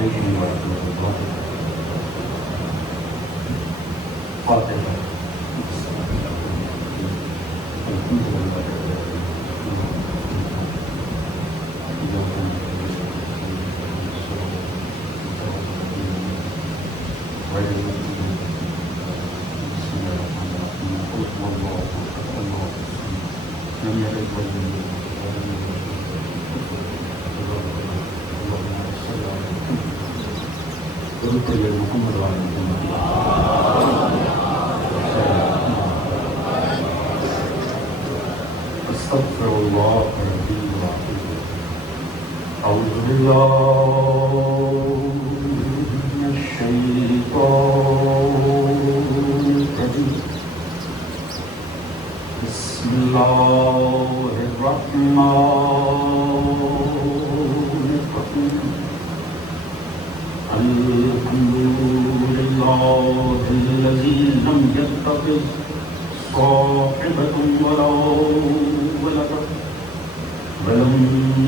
علیکم ورحمۃ اللہ فاتحہ محمد استغفر الله ربي وأتوب أعوذ بالله من الشيطان الرجيم بسم الله الرحمن الرحيم الحمد لله الذي لم يتخذ صاحبة ولا ولدا ولم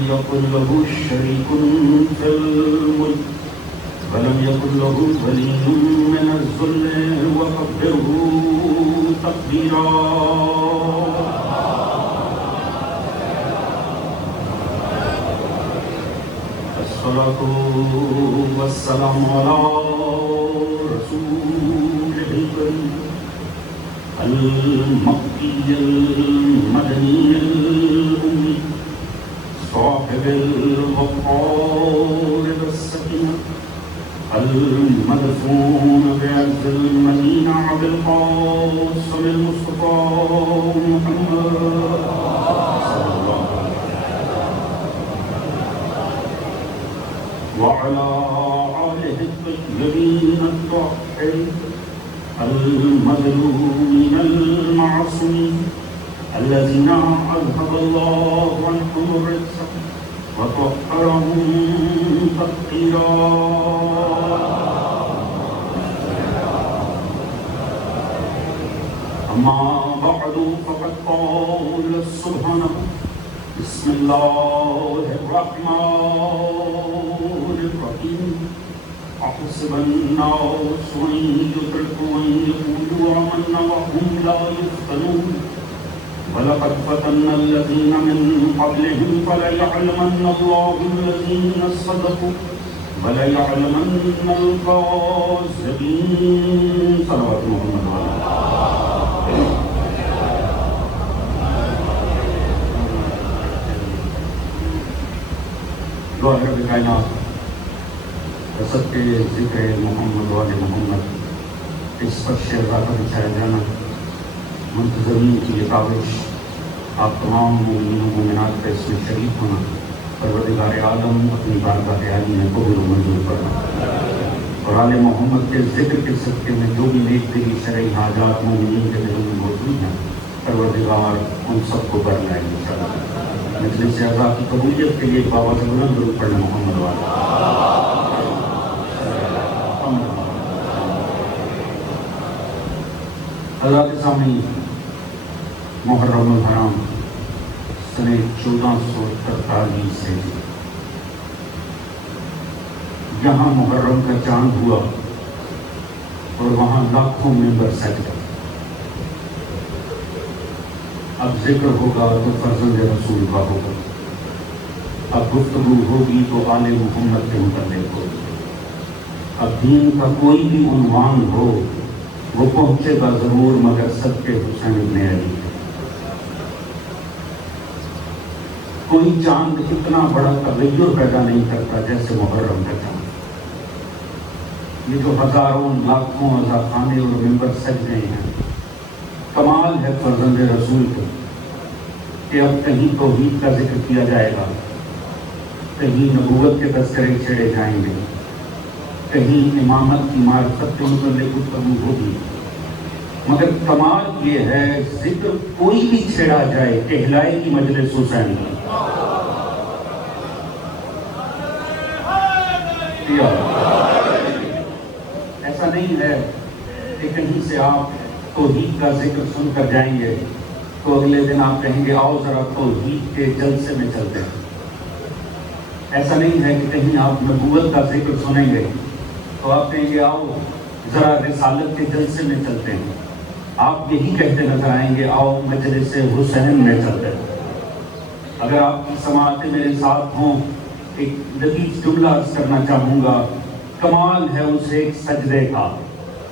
يكن له شريك في الملك ولم يكن له ولي من الذل وكبره تكبيرا الصلاة والسلام على رسوله الكريم المكي المدني الأمي صاحب الوقار والسكينة المدفون بعز المدينة عبد القاسم المصطفى محمد صلى الله عليه وسلم وعلى آله الطيبين الطاهرين المظلومين المعصومين الذين أذهب الله عنهم الرجس وطهرهم تطهيرا أما بعد فقد قال سبحانه بسم الله الرحمن الرحيم أحسب الناس أن يتركوا أن يقولوا آمنا وهم لا يفتنون ولقد فتنا الذين من قبلهم فليعلمن الله الذين صدقوا وليعلمن الكاذبين صلوات محمد دعا رب کائنات رسد کے ذکر محمد والے محمد اس پر شہزا کا بچھایا جانا منتظرین کی یہ کاوش آپ تمام مومنین و مومنات کا اس میں شریک ہونا پروردگار عالم اپنی بارگاہ عالی میں قبول و منظور کرنا اور آل محمد کے ذکر کے صدقے میں جو بھی نیک دلی شرعی حاجات مومنین کے دلوں میں موجود ہیں پروردگار ان سب کو بر لائے انشاءاللہ مجلس اعضاء کی قبولیت کے لیے بابا سے بلند درود پڑھنا محمد والا حضرات سامعین محرم الحرام سنہ 1443 سے یہاں محرم کا چاند ہوا اور وہاں لاکھوں ممبر سجدہ اب ذکر ہوگا تو فرزند رسول کا ہوگا اب گفتگو ہوگی تو آل محمد کے متعلق ہوگی اب دین کا کوئی بھی عنوان ہو وہ پہنچے گا ضرور مگر صدقے حسین ابن علی کوئی چاند اتنا بڑا تغیر پیدا نہیں کرتا جیسے محرم کا چاند یہ جو ہزاروں لاکھوں عزاخانے اور ممبر سج گئے ہیں کمال ہے فرزند رسول کو کہ اب کہیں توحید کا ذکر کیا جائے گا کہیں نبوت کے تذکرے چھیڑے جائیں گے کہیں امامت کی معرفت کے متعلق گفتگو ہوگی مگر کمال یہ ہے ذکر کوئی بھی چھیڑا جائے کہلائے کی مجلس حسین ایسا نہیں ہے کہ کہیں سے آپ توحید کا ذکر سن کر جائیں گے تو اگلے دن آپ کہیں گے آؤ ذرا توحید کے جلسے میں چلتے ہیں ایسا نہیں ہے کہ کہیں آپ نبوت کا ذکر سنیں گے تو آپ کہیں گے آؤ ذرا رسالت کے جلسے میں چلتے ہیں. آپ یہی کہتے نظر آئیں گے آؤ مجلس حسین میں چلتے ہیں. اگر آپ کی سماعتیں میرے ساتھ ہوں، ایک لطیف جملہ عرض کرنا چاہوں گا. کمال ہے اس ایک سجدے کا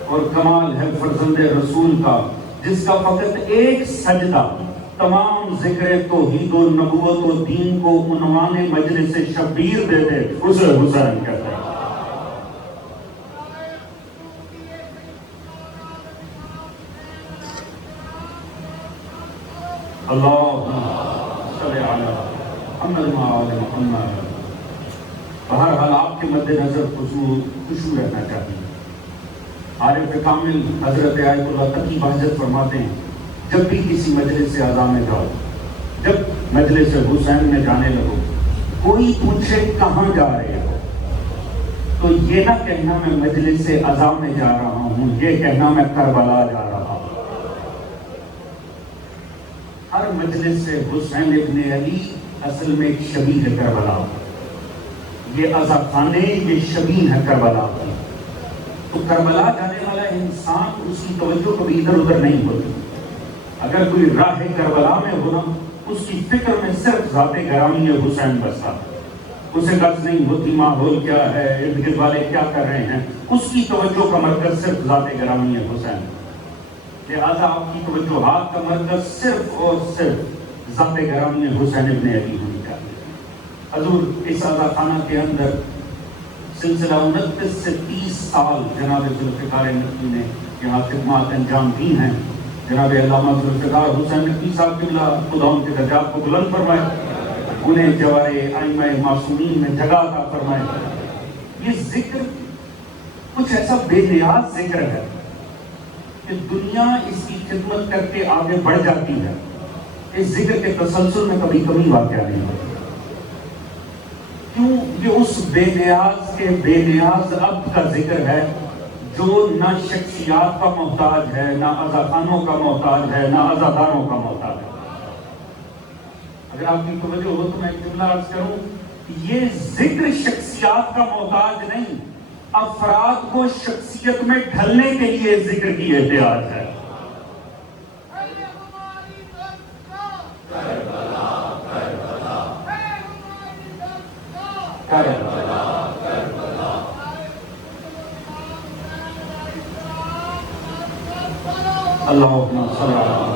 اور کمال ہے فرزند رسول کا، جس کا فقط ایک سجدہ تمام ذکر توحید و نبوت و دین کو عنوان مجلس شبیر دے دے، اسے حسین کہتے ہیں. اللہم صلی علی محمد و آل محمد. بہرحال آپ کے مد نظر خوشو رہنا چاہیے. عارف کامل حضرت آیت اللہ تقی بہجت فرماتے ہیں جب بھی کسی مجلس سے اعضاء میں جاؤ، جب مجلس حسین میں جانے لگو، کوئی پوچھے کہاں جا رہے ہو تو یہ نہ کہنا میں مجلس سے اعضاء میں جا رہا ہوں، یہ کہنا میں کربلا جا رہا ہوں. ہر مجلس سے حسین ابن علی اصل میں ایک شبیہ کربلا، یہ اعضاء خانے یہ شبیہ ہے کربلا. تو کربلا جانے والا انسان اس کی توجہ کبھی ادھر ادھر نہیں ہوتی. اگر کوئی راہ کربلا میں ہونا، اس کی فکر میں صرف ذات گرامی حسین بستا، اسے غرض نہیں ہوتی ماحول کیا ہے، ارد گرد والے کیا کر رہے ہیں، اس کی توجہ کا مرکز صرف ذات گرامی حسین. لہذا آپ کی توجہات کا مرکز صرف اور صرف ذات گرامی حسین ابن علی ہونی چاہیے. حضور اس اعضاء خانہ کے اندر سلسلہ 29 سے 30 سال جناب ذوالفقار نقوی نے یہاں خدمات انجام دی ہیں. جناب علامہ ذوالفقار حسین نقوی صاحب قبلہ خدا ان کے درجات کو بلند فرمائے، انہیں جوار ائمہ معصومین میں جگہ عطا فرمائے. یہ ذکر کچھ ایسا بے نیاز ذکر ہے کہ دنیا اس کی خدمت کر کے آگے بڑھ جاتی ہے. اس ذکر کے تسلسل میں کبھی کبھی واقعہ نہیں ہوتا. کیوں؟ یہ اس بے نیاز کے بے نیاز عبد کا ذکر ہے جو نہ شخصیات کا محتاج ہے، نہ عزاخانوں کا محتاج ہے، نہ عزاداروں کا محتاج ہے. اگر آپ کی توجہ ہو تو میں ایک جملہ عرض کروں، یہ ذکر شخصیات کا محتاج نہیں، افراد کو شخصیت میں ڈھلنے کے لیے ذکر کی احتیاج ہے. اللہم صلی اللہ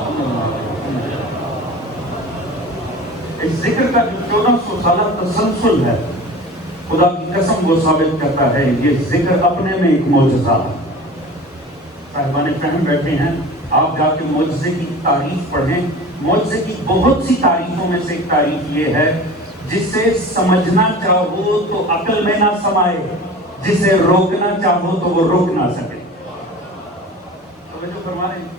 اس ذکر کا جو 1400 سالہ تسلسل ہے، خدا کی قسم وہ ثابت کرتا ہے یہ ذکر اپنے میں ایک معجزہ ہے. صاحبان فہم بیٹھے ہیں، آپ جا کے معجزے کی تعریف پڑھیں. معجزے کی بہت سی تعریفوں میں سے ایک تعریف یہ ہے جسے سمجھنا چاہو تو عقل میں نہ سمائے، جسے روکنا چاہو تو وہ روک نہ سکے. توجہ فرما رہے ہیں؟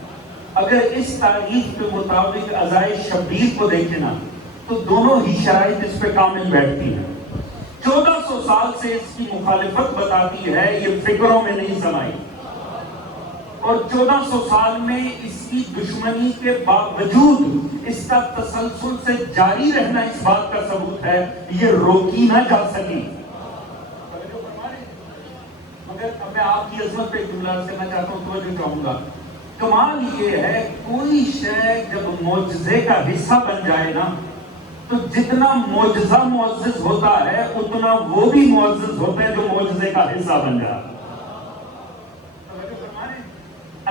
اگر اس تعریف کے مطابق عزائے شبیر کو دیکھیں نا تو دونوں ہی شرائط اس پہ کامل بیٹھتی ہیں. 1400 سال سے اس کی مخالفت بتاتی ہے، یہ فکروں میں نہیں سمائی، اور 1400 سال میں اس کی دشمنی کے باوجود اس کا تسلسل سے جاری رہنا اس بات کا ثبوت ہے یہ روکی نہ جا سکی. مگر اب میں آپ کی عظمت پہ جملہ کرنا چاہتا ہوں، توجہ چاہوں گا. کمال یہ ہے کوئی شے جب معجزے کا حصہ بن جائے نا تو جتنا معجزہ معزز ہوتا ہے اتنا وہ بھی معزز ہوتا ہے جو معجزے کا حصہ بن جائے.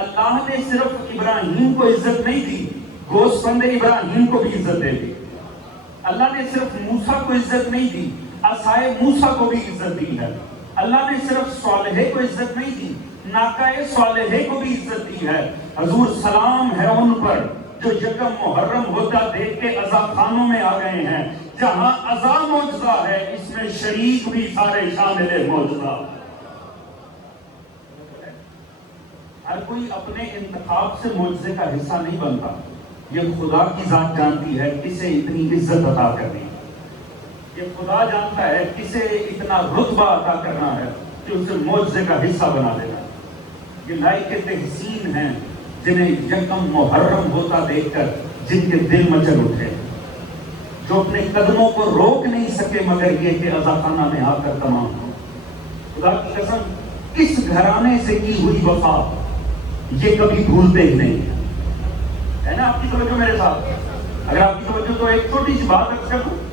اللہ نے صرف ابراہیم کو عزت نہیں دی، گوشت بند ابراہیم کو بھی عزت دے دی. اللہ نے صرف موسیٰ کو عزت نہیں دی، عصائے موسیٰ کو بھی عزت دی ہے. اللہ نے صرف صالحہ کو عزت نہیں دی، ناقہ صالحہ کو بھی عزت دی ہے. حضور سلام ہے ان پر جو یکم محرم ہوتا دیکھ کے عزا خانوں میں آ گئے ہیں. جہاں عزا معجزہ ہے اس میں شریک بھی سارے شامل معجزہ. ہر کوئی اپنے انتخاب سے معجزے کا حصہ نہیں بنتا. یہ خدا کی ذات جانتی ہے کسے اتنی عزت عطا کرنی ہے. یہ خدا جانتا ہے کسے اتنا رتبہ عطا کرنا ہے کہ اسے معجزے کا حصہ بنا دینا. یہ لائق تحسین ہیں جنہیں یکم محرم ہوتا دیکھ کر جن کے دل مچل اٹھے. جو اپنے قدموں کو روک نہیں سکے مگر یہ کہ عزاخانہ میں آ کر تمام ہو. خدا کی قسم اس گھرانے سے کی ہوئی وفا یہ کبھی بھولتے ہی نہیں ہے نا. آپ کی توجہ میرے ساتھ, اگر آپ کی توجہ تو ایک چھوٹی سی بات اکثر کروں,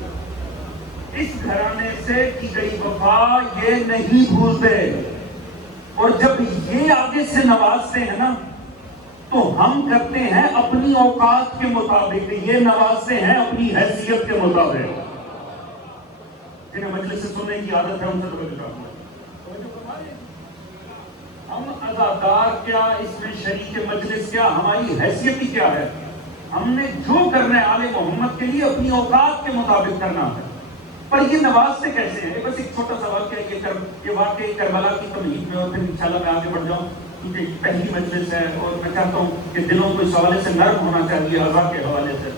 اس گھرانے سے کی گئی وفا یہ نہیں بھولتے. اور جب یہ آگے سے نوازتے ہیں نا تو ہم کرتے ہیں اپنی اوقات کے مطابق, یہ نوازتے ہیں اپنی حیثیت کے مطابق. جنہیں مجلس سے سننے کی عادت ہے ان سے توجہ کروں. ہم عزادار کیا, اس میں شریک مجلس کیا, ہماری حیثیت ہی کیا ہے. ہم نے جو کرنا ہے آل محمد کے لیے اپنی اوقات کے مطابق کرنا ہے. پر یہ نوازتے کیسے ہیں؟ بس ایک چھوٹا سوال کیا یہ واقعی کربلا کی تمہید میں, اور پھر انشاءاللہ میں آگے بڑھ جاؤں کیونکہ پہلی مجلس ہے اور میں چاہتا ہوں کہ دلوں کو اس حوالے سے نرم ہونا چاہیے عزا کے حوالے سے.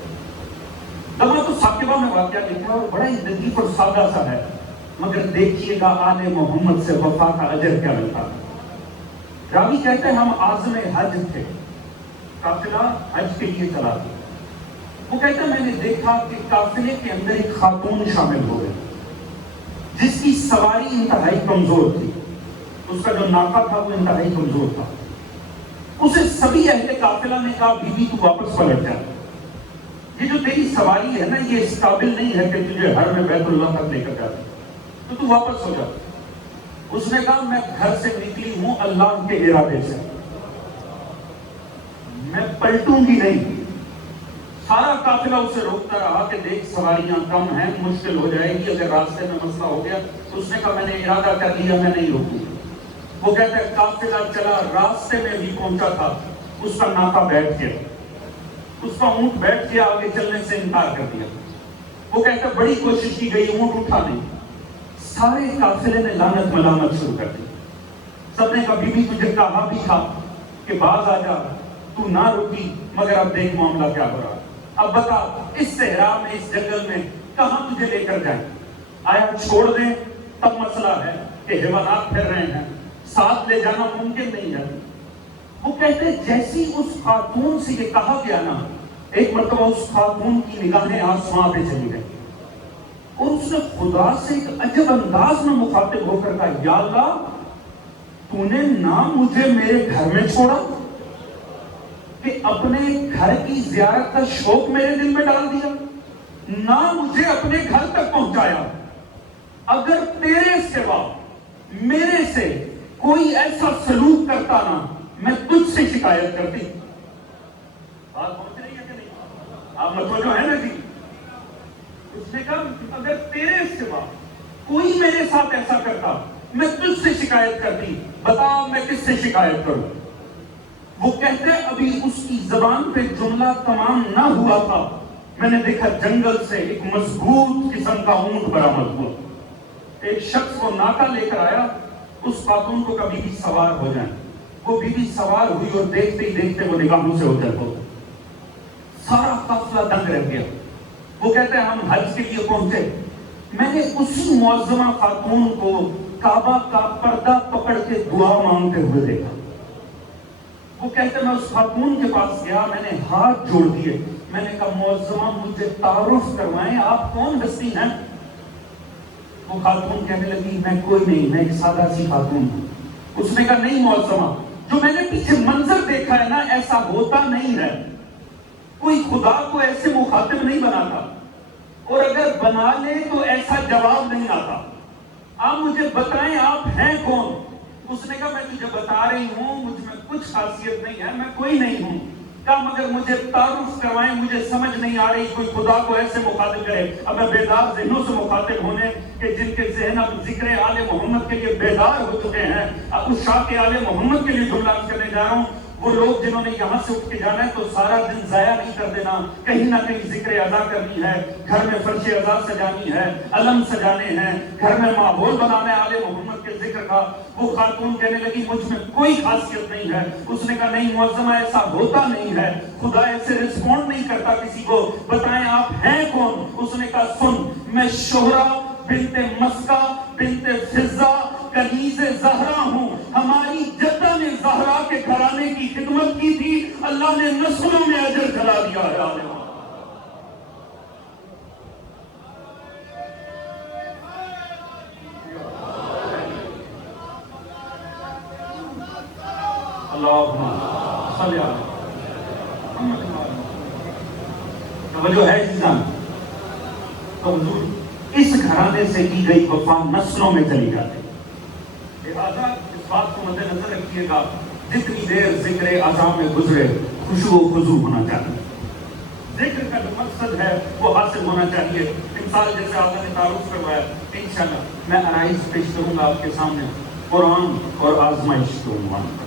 دمہ تو ثاقبہ میں واقعہ لکھا اور بڑا ہی لطیف اور سادہ سا ہے, مگر دیکھیے گا آل محمد سے وفا کا اجر کیا ملتا ہے. راوی کہتے ہیں ہم عازم حج تھے, قافلہ حج کے لیے چلا تھا. وہ کہتا ہے میں نے دیکھا کہ قافلے کے اندر ایک خاتون شامل ہو گئی جس کی سواری انتہائی کمزور تھی. اس کا جو ناقہ تھا وہ انتہائی کمزور تھا. اسے سبھی اہل قافلہ نے کہا بی بی تو واپس پلٹ جا, یہ جو تیری سواری ہے نا یہ اس قابل نہیں ہے کہ تجھے ہر میں بیت اللہ تک لے کر جاتی, تو واپس ہو جا. اس نے کہا میں گھر سے نکلی ہوں اللہ کے ارادے سے, میں پلٹوں گی نہیں. سارا قافلہ اسے روکتا رہا کہ دیکھ سواریاں کم ہیں, مشکل ہو جائے گی, اگر راستے میں مسئلہ ہو گیا. اس نے کہا میں نے ارادہ کر لیا, میں نہیں روکوں. وہ کہتا ہے قافلہ چلا, راستے میں بھی پہنچا تھا, اس کا ناقہ بیٹھ گیا, اس کا اونٹ بیٹھ گیا, آگے چلنے سے انکار کر دیا. وہ کہتا ہے بڑی کوشش کی گئی, اونٹ اٹھا نہیں. سارے قافلے نے لعنت ملامت شروع کر دی. سب نے کہا بی بی تجھے کہا بھی تھا کہ باز آ جا, تو نہ رکی, مگر اب دیکھ معاملہ کیا ہو رہا. اب بتا اس صحرا میں, اس جنگل میں کہاں تجھے لے کر جائیں؟ آیا چھوڑ دیں تب مسئلہ ہے کہ حیوانات پھر رہے ہیں, ساتھ لے جانا ممکن نہیں ہے. وہ کہتے جیسی اس خاتون سے یہ کہا گیا نا, ایک مرتبہ اس خاتون کی نگاہیں آسمان پہ چلی گئی اور اس نے خدا سے ایک عجب انداز میں مخاطب ہو کر کہا یا اللہ تو نے نہ مجھے میرے گھر میں چھوڑا کہ اپنے گھر کی زیارت کا شوق میرے دل میں ڈال دیا, نہ مجھے اپنے گھر تک پہنچایا. اگر تیرے سوا میرے سے کوئی ایسا سلوک کرتا نا میں تجھ سے شکایت کرتی. بات پہنچ رہی ہے کہ نہیں؟ آپ متوجہ ہے نا جی. اس نے کہا اگر تیرے سوا کوئی میرے ساتھ ایسا کرتا میں تجھ سے شکایت کرتی, بتا میں کس سے شکایت کروں. وہ کہتے ابھی اس کی زبان پہ جملہ تمام نہ ہوا تھا, میں نے دیکھا جنگل سے ایک مضبوط قسم کا اونٹ برآمد ہوا. ایک شخص وہ ناکہ لے کر آیا, اس خاتون کو کبھی بھی سوار ہو جائیں. وہ بی بی سوار ہوئی اور دیکھتے ہی دیکھتے وہ نگاہوں سے اوجھل ہو, سارا قافلہ دنگ رہ گیا. وہ کہتے ہیں ہم حج کے لیے پہنچے, میں نے اسی معظمہ خاتون کو کعبہ کا پردہ پکڑ کے دعا مانگتے ہوئے دیکھا. وہ کہتے ہیں میں اس خاتون کے پاس گیا, میں نے ہاتھ جوڑ دیے, میں نے کہا معظمہ مجھے تعارف کروائیں, آپ کون ہستی ہیں؟ وہ خاتون کہنے لگی میں کوئی نہیں, میں ایک سادہ سی خاتون ہوں. اس نے کہا نہیں معظمہ, جو میں نے پیچھے منظر دیکھا ہے نا ایسا ہوتا نہیں ہے, کوئی خدا کو ایسے مخاطب نہیں بناتا, اور اگر بنا لے تو ایسا جواب نہیں آتا. آپ مجھے بتائیں آپ ہیں کون؟ اس نے کہا میں تجھے بتا رہی ہوں, مجھ میں کچھ خاصیت نہیں ہے, میں کوئی نہیں ہوں. کہا مگر مجھے تعارف کروائیں, مجھے سمجھ نہیں آ رہی کوئی خدا کو ایسے مخاطب کرے. اب میں بیدار ذہنوں سے مخاطب ہونے کہ جن کے ذہن اب ذکر آل محمد کے لیے بیدار ہو چکے ہیں, اب اس شاہ کے آل محمد کے لیے جملہ کرنے جا رہا ہوں. وہ لوگ جنہوں نے یہاں سے اٹھ کے جانا ہے تو سارا دن ضائع نہیں کر دینا, کہیں نہ کہیں ذکر ادا کرنی ہے, گھر میں فرش ادا سجانی ہے, علم سجانے ہیں, گھر میں ماحول بنانا ہے آل محمد کے ذکر کا. وہ خاتون کہنے لگی مجھ میں کوئی خاصیت نہیں ہے. اس نے کہا نہیں معظمہ ایسا ہوتا نہیں ہے, خدا ایسے رسپونڈ نہیں کرتا کسی کو, بتائیں آپ ہیں کون؟ اس نے کہا سن, میں شہرا بنت مسکہ بنت فضہ کنیز زہرا ہوں. ہماری جدہ نے زہرا کے گھرانے کی خدمت کی تھی, اللہ نے نسلوں میں اجر چلا دیا ہے. اللہم صلی علی محمد۔ توجہ ہے عزیزان، تو حضور اس گھرانے سے کی گئی وفا نسلوں میں چلی جاتی ہے۔ لہذا اس بات کو مد نظر رکھیے گا، جتنی دیر ذکر اعظام میں گزرے خشوع و خضوع ہونا چاہیے، ذکر کا جو مقصد ہے وہ حاصل ہونا چاہیے۔ مثال جیسے آپ نے تعارف کروایا، انشاءاللہ میں عرائض پیش کروں گا آپ کے سامنے قرآن اور آزمائش کے عنوان پر۔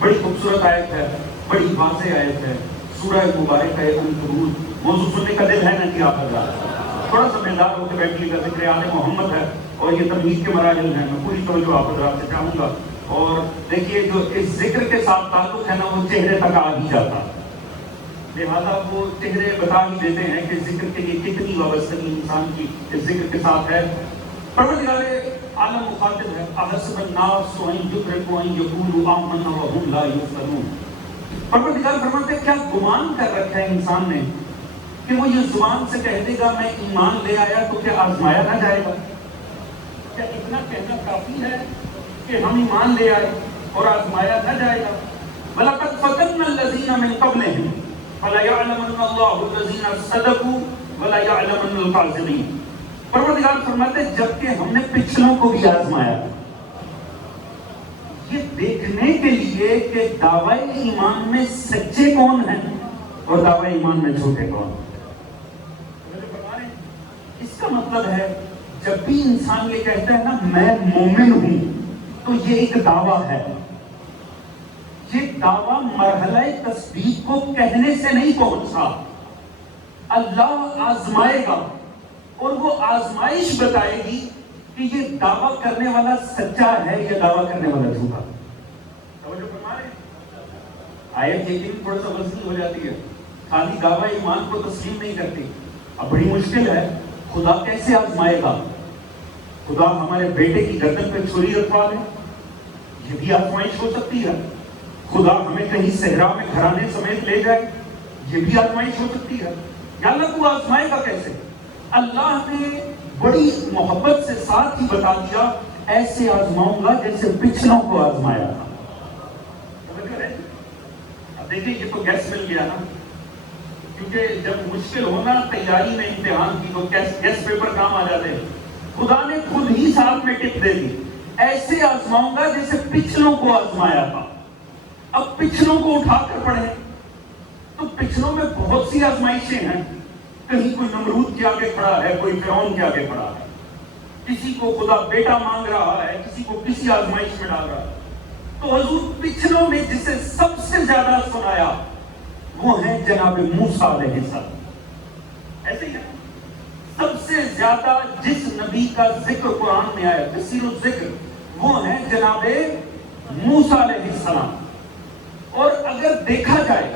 بڑی خوبصورت آیت ہے، بڑی واضح آیت ہے، سورہ مبارکہ عنکبوت۔ موضوع سننے کا دل ہے نا کہ آپ حضرات تھوڑا سا بیدار ہو کے بیٹھیے گا، ذکر آل محمد ہے اور یہ تمہید کے مراحل ہیں، میں پوری توجہ آپ حضرات سے چاہوں گا۔ اور دیکھیے جو اس ذکر کے ساتھ تعلق ہے نا وہ چہرے تک آ ہی جاتا، لہذا وہ چہرے بتا ہی دیتے ہیں کہ ذکر کے لیے کتنی وابستگی انسان کی اس ذکر کے ساتھ ہے۔ پروردگار عالم مخاطب ہے، احسب الناس ان یترکوا ان یقولوا آمنا وهم لا یفتنون۔ پروردگار فرماتے ہیں کیا گمان کر رکھا ہے انسان نے کہ وہ یہ زبان سے کہہ دے گا میں ایمان لے آیا تو کیا آزمایا نہ جائے گا؟ کیا اتنا کہنا کافی ہے کہ ہم ایمان لے آئے اور آزمایا نہ جائے گا؟ وَلَقَدْ فَتَنَّا الَّذِينَ مِن قَبْلِهِمْ فَلَيَعْلَمَنَّ اللَّهُ الَّذِينَ صَدَقُوا وَلَيَعْلَمَنَّ الْكَاذِبِينَ۔ پروردگار فرماتے ہیں جبکہ ہم نے پچھلوں کو بھی آزمایا، یہ دیکھنے کے لیے کہ دعوی ایمان میں سچے کون ہیں اور دعوی ایمان میں جھوٹے کون ہیں۔ اس کا مطلب ہے جب بھی انسان یہ کہتا ہے نا میں مومن ہوں تو یہ ایک دعویٰ ہے، یہ دعویٰ مرحلہ تصدیق کو کہنے سے نہیں پہنچا، اللہ آزمائے گا اور وہ آزمائش بتائے گی کہ یہ دعویٰ کرنے والا سچا ہے یا دعویٰ کرنے والا جھوٹا۔ توجہ فرما رہے ہیں؟ آیت یقین تھوڑا سا وسیع ہو جاتی ہے، خالی دعویٰ ایمان کو تسلیم نہیں کرتی۔ اب بڑی مشکل ہے، خدا کیسے آزمائے گا؟ خدا ہمارے بیٹے کی گردن پہ چھری رکھوا دے، یہ بھی آزمائش ہو سکتی ہے۔ خدا ہمیں کہیں صحرا میں گھرانے سمیت لے جائے، یہ بھی آزمائش ہو سکتی ہے۔ یا اللہ کو آزمائے گا کیسے؟ اللہ نے بڑی محبت سے ساتھ ہی بتا دیا ایسے آزماؤں گا جیسے پچھلوں کو آزمایا تھا۔ اب دیکھیں یہ تو گیس مل گیا نا، کیونکہ جب مشکل ہونا تیاری میں امتحان کی تو گیس پیپر کام آ جاتے ہیں۔ خدا نے خود ہی ساتھ میں ٹپ دے دی، ایسے آزماؤں گا جیسے پچھلوں کو آزمایا تھا۔ اب پچھلوں کو اٹھا کر پڑھیں تو پچھلوں میں بہت سی آزمائشیں ہیں، کہیں کوئی نمرود کے آگے کھڑا ہے، کوئی فرعون کے آگے کھڑا ہے، کسی کو خدا بیٹا مانگ رہا ہے، کسی کو کسی آزمائش میں ڈال رہا ہے۔ تو حضور پچھلوں میں جسے سب سے زیادہ سنایا وہ ہیں جناب موسیٰ علیہ السلام۔ ایسے ہی سب سے زیادہ جس نبی کا ذکر قرآن میں آیا کثیر الذکر وہ ہیں جناب موسیٰ علیہ السلام۔ اور اگر دیکھا جائے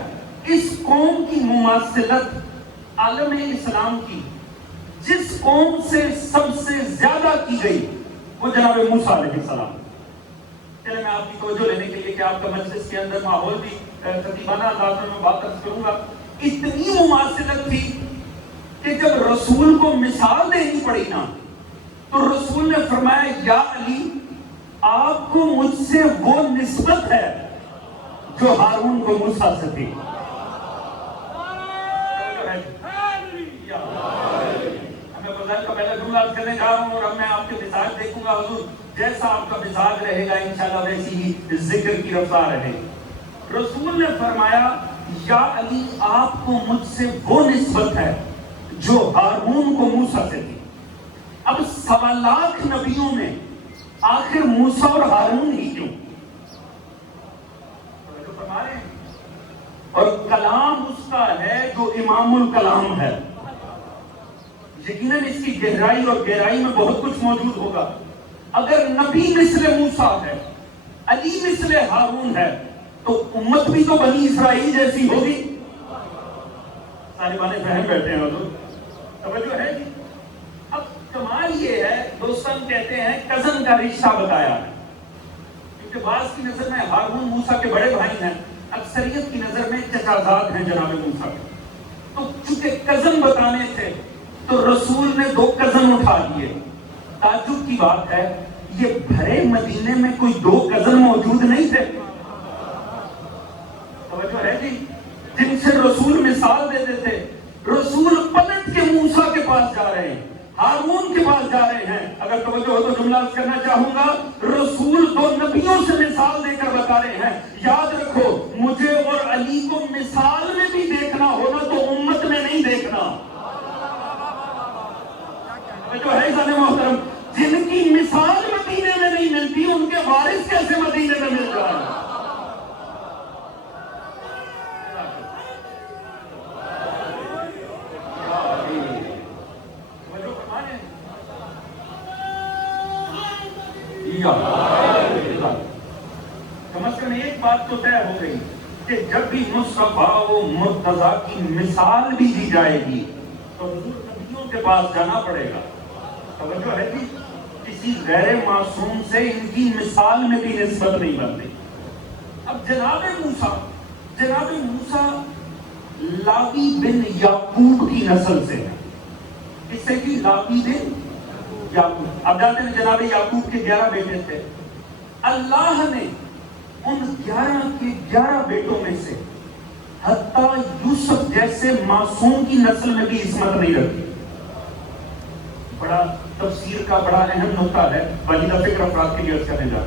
اس قوم کی مماثلت عالم اسلام کی جس قوم سے سب سے زیادہ کی گئی وہ جناب موسیٰ علیہ السلام۔ چلے میں آپ کی توجہ لینے کے لیے کہ آپ کا مجلس کے اندر ماحول بھی خطیبانہ انداز میں بات کروں گا، اتنی مماثلت تھی کہ جب رسول کو مثال دینی پڑی نا تو رسول نے فرمایا یا علی آپ کو مجھ سے وہ نسبت ہے جو ہارون کو موسیٰ سے تھی۔ میں فضائل کا پہلا جملہ کرنے جا رہا ہوں اور اب میں آپ کے مزاج دیکھوں گا حضور، جیسا آپ کا مزاج رہے گا انشاءاللہ ویسی ہی ذکر کی رفتار رہے گی۔ رسول نے فرمایا یا علی آپ کو مجھ سے وہ نسبت ہے جو ہارون کو موسیٰ سے تھی۔ اب 1.25 لاکھ نبیوں میں آخر موسیٰ اور ہارون ہی کیوں؟ اور کلام اس کا ہے جو امام الکلام ہے، یقیناً اس کی گہرائی اور گہرائی میں بہت کچھ موجود ہوگا۔ اگر نبی مثل موسیٰ ہے، علی مثل ہارون ہے تو امت بھی تو بنی اسرائیل جیسی ہوگی۔ سارے بانے فہم بیٹھے ہیں حضور، توجہ ہے جی۔ اب کمال یہ ہے دوستان کہتے ہیں کزن کا رشتہ بتایا ہے، کیونکہ بعض کی نظر میں ہارون موسیٰ کے بڑے بھائی ہیں، اکثریت کی نظر میں چچا زاد ہیں جناب موسیٰ کے۔ تو چونکہ کزن بتانے تھے تو رسول نے 2 کزن اٹھا دیے۔ تعجب کی بات ہے یہ بھرے مدینے میں کوئی 2 کزن موجود نہیں تھے، عرض کرنا چاہوں گا، رسول دو نبیوں سے مثال دے کر بتا رہے ہیں، یاد رکھو مجھے اور علی کو مثال میں بھی دیکھنا ہونا تو امت میں نہیں دیکھنا۔ جو ہے ذات محترم، جن کی مثال مدینے میں نہیں ملتی ان کے وارث کیسے مدینے میں مل جائے؟ کم از کم ایک بات تو طے ہو گئی کہ جب بھی مصطفیٰ و مرتضیٰ کی مثال بھی دی جائے گی تو حضور نبیوں کے پاس جانا پڑے گا۔ توجہ ہے کہ کسی غیر معصوم سے ان کی مثال میں بھی نسبت نہیں بنتی۔ اب جناب موسیٰ لاوی بن یعقوب کی نسل سے ہے۔ اس سے کی لاوی بن یعقوب، اب جانتے ہیں جناب یعقوب کے 11 بیٹے تھے، اللہ نے ان 11 کے 11 بیٹوں میں سے حتیٰ یوسف جیسے معصوم کی نسل میں بھی عصمت نہیں رکھی۔ بڑا تفسیر کا بڑا اہم نقطہ ہے، ولیدہ فکر افراد کے لیے عرض کرنے جا۔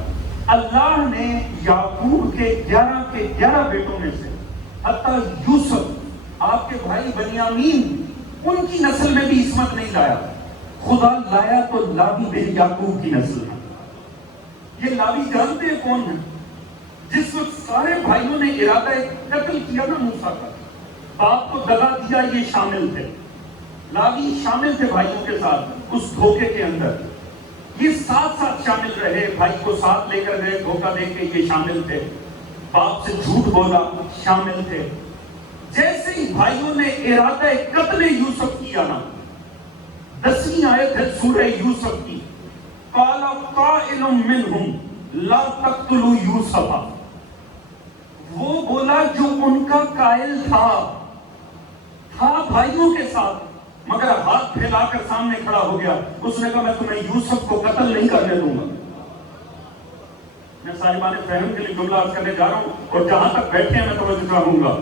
اللہ نے یعقوب کے 11 بیٹوں میں سے حتیٰ یوسف آپ کے بھائی بنیامین ان کی نسل میں بھی عصمت نہیں لایا، خدا لایا تو لاوی بن یعقوب کی نسل میں۔ یہ لاوی جانتے ہیں کون ہے؟ جس وقت سارے بھائیوں نے ارادہ قتل کیا نا موسیٰ کا، باپ کو دغا دیا، یہ شامل تھے، لاوی شامل تھے بھائیوں کے ساتھ اس دھوکے کے اندر، یہ ساتھ شامل رہے، بھائی کو ساتھ لے کر گئے دھوکہ دے کے، یہ شامل تھے، باپ سے جھوٹ بولا، شامل تھے۔ جیسے ہی بھائیوں نے ارادہ قتل یوسف کیا نا، 10ویں آیت ہے سورہ یوسف کی، قال قائل منہم لا تقتلوا یوسف، وہ بولا جو ان کا قائل تھا بھائیوں کے ساتھ، مگر ہاتھ پھیلا کر سامنے کھڑا ہو گیا، اس نے کہا میں تمہیں یوسف کو قتل نہیں کرنے دوں گا۔ میں صاحبان فہم کے لیے جملہ عرض کرنے جا رہا ہوں اور جہاں تک بیٹھے ہیں میں توجہ چاہوں گا۔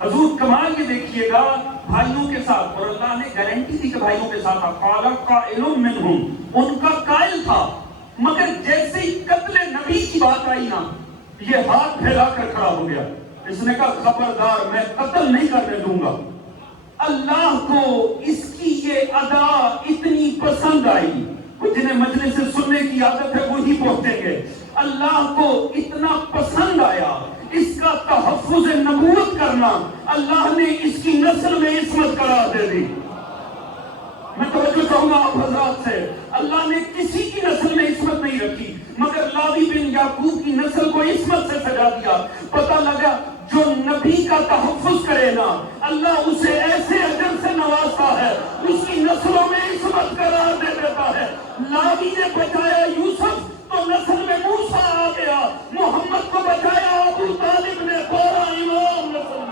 حضور کمال یہ دیکھیے گا بھائیوں کے ساتھ، اور اللہ نے گارنٹی دی کہ بھائیوں کے ساتھ قال قائل منہم، ان کا قائل تھا، مگر جیسے ہی قتل نبی کی بات آئی نا، یہ ہاتھ پھیلا کر کھڑا ہو گیا، اس نے کہا خبردار میں قتل نہیں کرنے دوں گا۔ اللہ کو اس کی یہ ادا اتنی پسند آئی، جنہیں مجلس سے سننے کی عادت ہے وہی پہنچیں گے، اللہ کو اتنا پسند آیا اس کا تحفظ نبوت کرنا، اللہ نے اس کی نسل میں عصمت قرار دے دی۔ میں توجہ چاہوں گا آپ حضرات سے، اللہ نے کسی کی نسل میں عصمت نہیں رکھی، مگر لاوی بن یعقوب کی نسل کو عصمت سے سجا دیا۔ پتہ لگا جو نبی کا تحفظ کرے نا، اللہ اسے ایسے اجر سے نوازتا ہے، اس کی نسلوں میں عصمت قرار دے دیتا ہے۔ لاوی نے بچایا یوسف تو نسل میں موسیٰ آ گیا، محمد کو بچایا ابو طالب نے، پورا امام نسل میں۔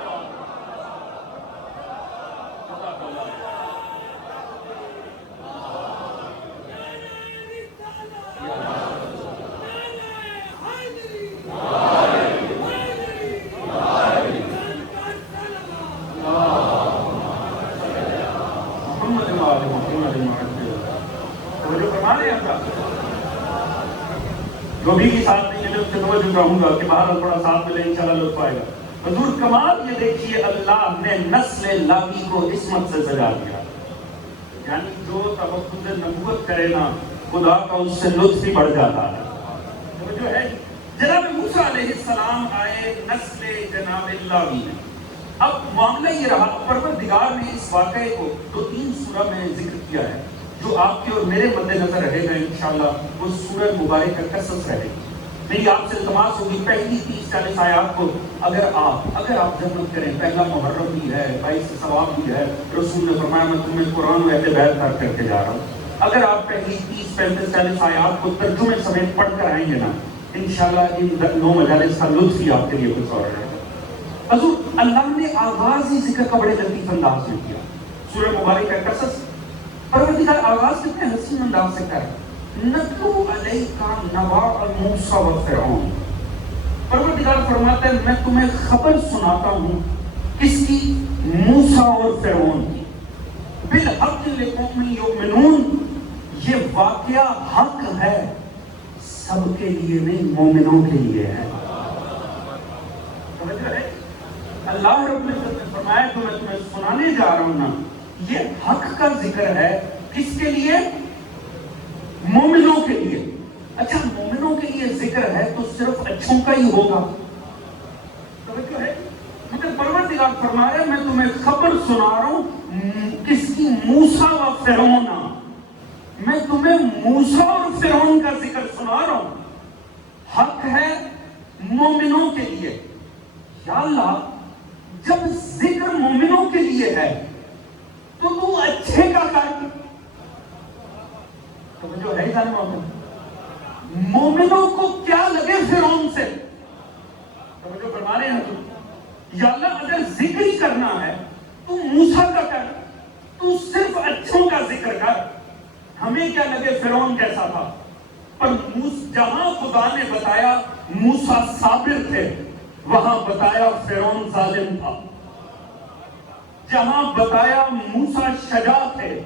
جو بھی ساتھ نہیں ملے اس سے توجہ چاہوں گا کہ باہر تھوڑا ساتھ ملے انشاءاللہ لطف آئے گا۔ حضور کمال یہ دیکھیے اللہ نے نسل لاوی کو عصمت سے سجا دیا، یعنی جو تحفظ نبوت کرے نا خدا کا اس سے لطف ہی بڑھ جاتا ہے۔ جو ہے جناب موسیٰ علیہ السلام آئے نسل جناب لاوی میں۔ اب معاملہ یہ رہا، پروردگار نے اس واقعے کو 2-3 سورہ میں ذکر کیا ہے، جو آپ کے اور میرے مد نظر رہے گا انشاءاللہ وہ سورہ مبارکہ قصص رہے گی۔ میری آپ سے التماس ہوگی پہلی 30-40 آیات کو اگر آپ جمع کریں، پہلا محرم بھی ہے، 22 ثواب بھی ہے، رسول نے فرمایا میں تمہیں قرآن و اہل بیت کر کے جا رہا ہوں، اگر آپ پہلی 30-35-40 آیات کو ترجمے سمیت پڑھ کر آئیں گے نا انشاءاللہ ان 9 مجالس کا لطف ہی آپ کے لیے کچھ اور رہے گا۔ حضور اللہ نے آغاز ہی ذکر کا بڑے لطیف انداز میں کیا، سورہ مبارکہ قصص، پروردگار آغاز کتنے حسین انداز سے کر نَتْلُو عَلَيْكَ نَبَأَ مُوسَىٰ وَفِرْعَوْنَ، پروردگار فرماتا ہے میں تمہیں خبر سناتا ہوں کس کی؟ موسیٰ اور فرعون کی، بِالْحَقِّ لِقَوْمٍ یُؤْمِنُونَ، یہ واقعہ حق ہے سب کے لیے نہیں، مومنوں کے لیے ہے۔ توجہ ہے؟ اللہ رب العزت نے فرمایا جو میں تمہیں سنانے جا رہا ہوں نا، یہ حق کا ذکر ہے۔ کس کے لیے؟ مومنوں کے لیے۔ اچھا مومنوں کے لیے ذکر ہے تو صرف اچھوں کا ہی ہوگا؟ توجہ ہے؟ مگر پروردگار فرما رہے میں تمہیں خبر سنا رہا ہوں کس کی؟ موسیٰ و فرعون۔ میں تمہیں موسیٰ اور فرعون کا ذکر سنا رہا ہوں۔ حق ہے مومنوں کے لیے۔ یا اللہ جب ذکر مومنوں کے لیے ہے تو اچھے کا کر۔ توجہ ہے جاننا ہوتا مومنوں کو کیا لگے فرعون سے؟ توجہ فرما رہے ہیں یا اللہ اگر ذکر ہی کرنا ہے تو موسیٰ کا کر، تو صرف اچھوں کا ذکر کر۔ ہمیں کیا لگے فرعون کیسا تھا، پر جہاں خدا نے بتایا موسیٰ صابر تھے، وہاں بتایا فرعون ظالم تھا۔ جہاں بتایا موسیٰ شجاع تھے،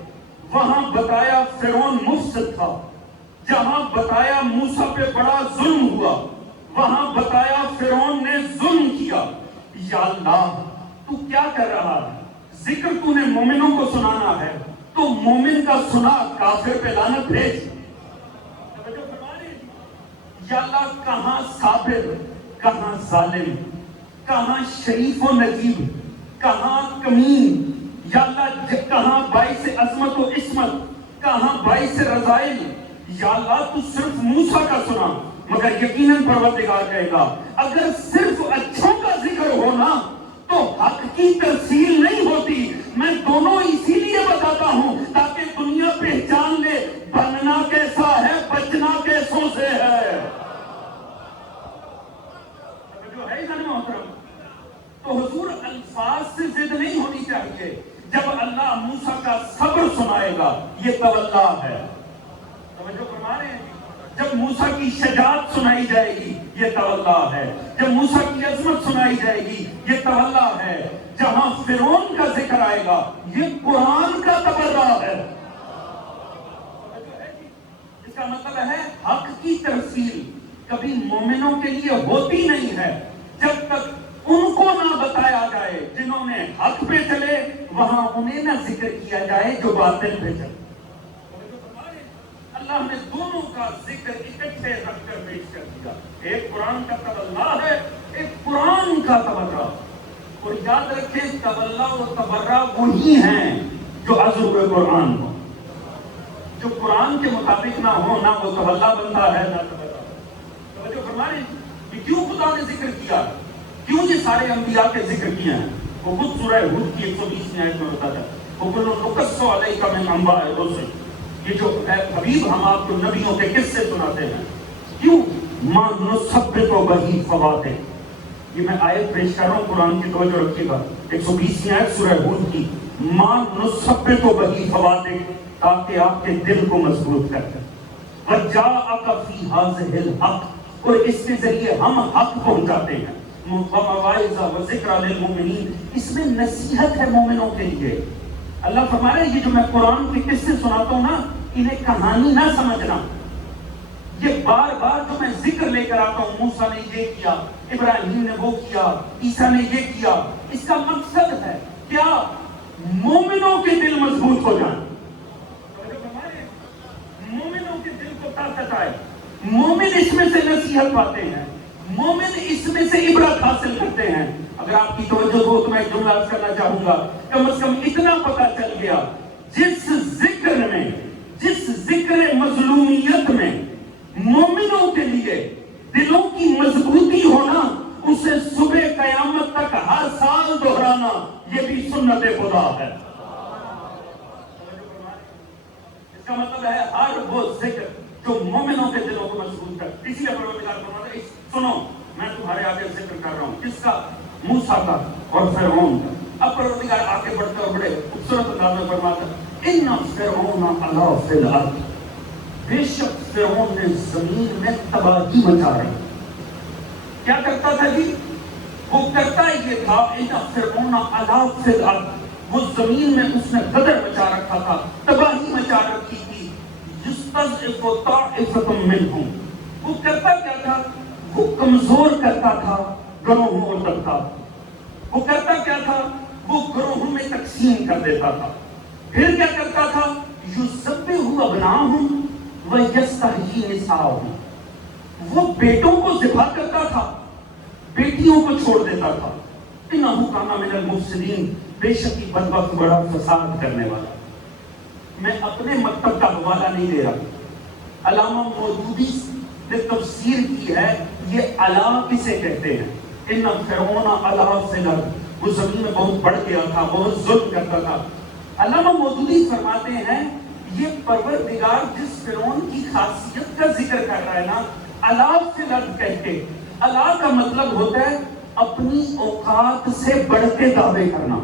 وہاں بتایا فرعون مفسد تھا۔ جہاں بتایا موسیٰ پہ بڑا ظلم ہوا، وہاں بتایا فرعون نے ظلم کیا۔ یا اللہ تو کیا کر رہا ہے؟ ذکر تو نے مومنوں کو سنانا ہے تو مومن کا سنا، کافر پہ لعنت بھیج۔ یا اللہ کہاں صابر، کہاں ظالم، کہاں شریف و نجیب، کہاں کمین، یا اللہ کہاں باعث عظمت و عصمت، کہاں باعث رضائل۔ یا اللہ تو صرف موسیٰ کا سنا، مگر یقیناً پروردگار کہے گا اگر صرف اچھوں کا ذکر ہونا تو حق کی ترسیل نہیں ہوتی۔ میں دونوں اسی لیے بتاتا ہوں تاکہ دنیا پہچان لے بننا کیسا ہے، بچنا کیسوں سے ہے۔ جو ہے جانب محترم، تو حضور الفاظ سے ضد نہیں ہونی چاہیے۔ جب اللہ موسیٰ کا صبر سنائے گا یہ تولا ہے۔ توجہ فرما رہے ہیں؟ جب موسیٰ کی شجاعت سنائی جائے گی یہ تولا ہے۔ جب موسیٰ کی عظمت سنائی جائے گی یہ تولا ہے۔ جہاں فرعون کا ذکر آئے گا یہ قرآن کا تبرہ ہے۔ اس کا مطلب ہے حق کی ترسیل کبھی مومنوں کے لیے ہوتی نہیں ہے جب تک ان کو نہ بتایا جائے جنہوں نے حق پہ چلے، وہاں انہیں نہ ذکر کیا جائے جو باطل پہ چلے۔ اللہ نے دونوں کا ذکر اکٹھے رکھ کر پیش کر دیا۔ ایک قرآن کا تبلا ہے، ایک قرآن کا تبرہ۔ اور یاد رکھیں تبلا و تبرہ وہی ہیں جو عذر قرآن ہو۔ جو قرآن کے مطابق نہ ہو نہ وہ تبلا بنتا ہے نہ تبرہ۔ توجہ فرمائیں کہ کیوں خدا نے ذکر کیا، کیوں یہ سارے انبیاء کے ذکر کیے ہیں۔ وہ خود سورہ ہود کی 120 آیت میں بتاتا ہے وَكُلٌّ نُقَصُّ عَلَيْكَ مِنْ أَنْبَاءِ الرُّسُلِ۔ یہ جو حبیب ہم آپ کو نبیوں کے قصے سناتے ہیں، کیوں؟ مَا نُثَبِّتُ بِهِ فَوَاتِحِ۔ یہ میں آیت پیش کر رہا ہوں، قرآن کی توجہ رکھیے گا، 120 آیت سورہ ہود کی، مَا نُثَبِّتُ بِهِ فَوَاتِحِ، تاکہ آپ کے دل کو مضبوط کر دیں۔ وَجَاءَكَ فِي هَٰذِهِ الْحَقِّ، اور اس کے ذریعے ہم حق پہنچاتے ہیں۔ وَمَوَاعِظَ وَذِكْرَىٰ لِلْمُؤْمِنِينَ، اس میں نصیحت ہے مومنوں کے لیے۔ اللہ فرما رہے ہیں یہ جو میں قرآن کے قصے سناتا ہوں نا، انہیں کہانی نہ سمجھنا۔ یہ بار بار جو میں ذکر لے کر آتا ہوں، موسیٰ نے یہ کیا، ابراہیم نے وہ کیا، عیسیٰ نے یہ کیا، اس کا مقصد ہے کیا؟ مومنوں کے دل مضبوط ہو جائیں، مومنوں کے دل کو طاقت آئے، مومن اس میں سے نصیحت پاتے ہیں، مومن اس میں سے عبرت حاصل کرتے ہیں۔ اگر آپ کی توجہ ہو تو میں ایک جملہ عرض کرنا چاہوں گا، کم از کم اتنا پتہ چل گیا جس ذکر مظلومیت میں مومنوں کے لیے دلوں کی مضبوطی ہونا، اسے صبح قیامت تک ہر سال دہرانا، یہ بھی سنت خدا ہے۔ اس کا مطلب ہے ہر وہ ذکر جو مومنوں کے دلوں کو مضبوط کر۔ اسی لیے پروردگار فرماتا ہے سنو میں تمہارے آگے ذکر کر رہا ہوں، کس کا؟ موسیٰ کا اور فرعون کا۔ اب پروردگار آگے بڑھتے اور بڑے خوبصورت انداز میں فرماتا ہے ان فرعون علا فی الارض، بے شک فرعون نے زمین میں تباہی مچا رہی۔ کیا کرتا تھا جی؟ وہ کرتا یہ تھا ان فرعون علا فی الارض، وہ زمین میں اس نے غدر مچا رکھا تھا، تباہی مچا رکھی تھی۔ یستضعف طائفۃ منہم، وہ کرتا کیا تھا؟ وہ کمزور کرتا تھا گروہوں اور طبقات، وہ کرتا کیا تھا؟ وہ گروہوں میں تقسیم کر دیتا تھا. پھر کیا کرتا تھا؟ یُذَبِّحُ أَبْنَاءَهُمْ وَيَسْتَحْيِي نِسَاءَهُمْ. وہ بیٹوں کو ذبح کرتا تھا، بیٹیوں کو چھوڑ دیتا تھا. اِنَّهُ كَانَ مِنَ الْمُفْسِدِينَ. بے شک یہ بدبخت بڑا فساد کرنے والا. میں اپنے مکتب کا حوالہ نہیں دے رہا، علامہ مودودی نے تفسیر کی ہے یہ علا کسے کہتے ہیں. ان فرعون علا فی الارض، وہ زمین میں بہت بڑھ گیا تھا، بہت ظلم کرتا تھا. علامہ مودودی فرماتے ہیں یہ پروردگار جس فرعون کی خاصیت کا ذکر کر رہا ہے نا، علا فی الارض کہتے، علا کا مطلب ہوتا ہے اپنی اوقات سے بڑھ کے دعوے کرنا.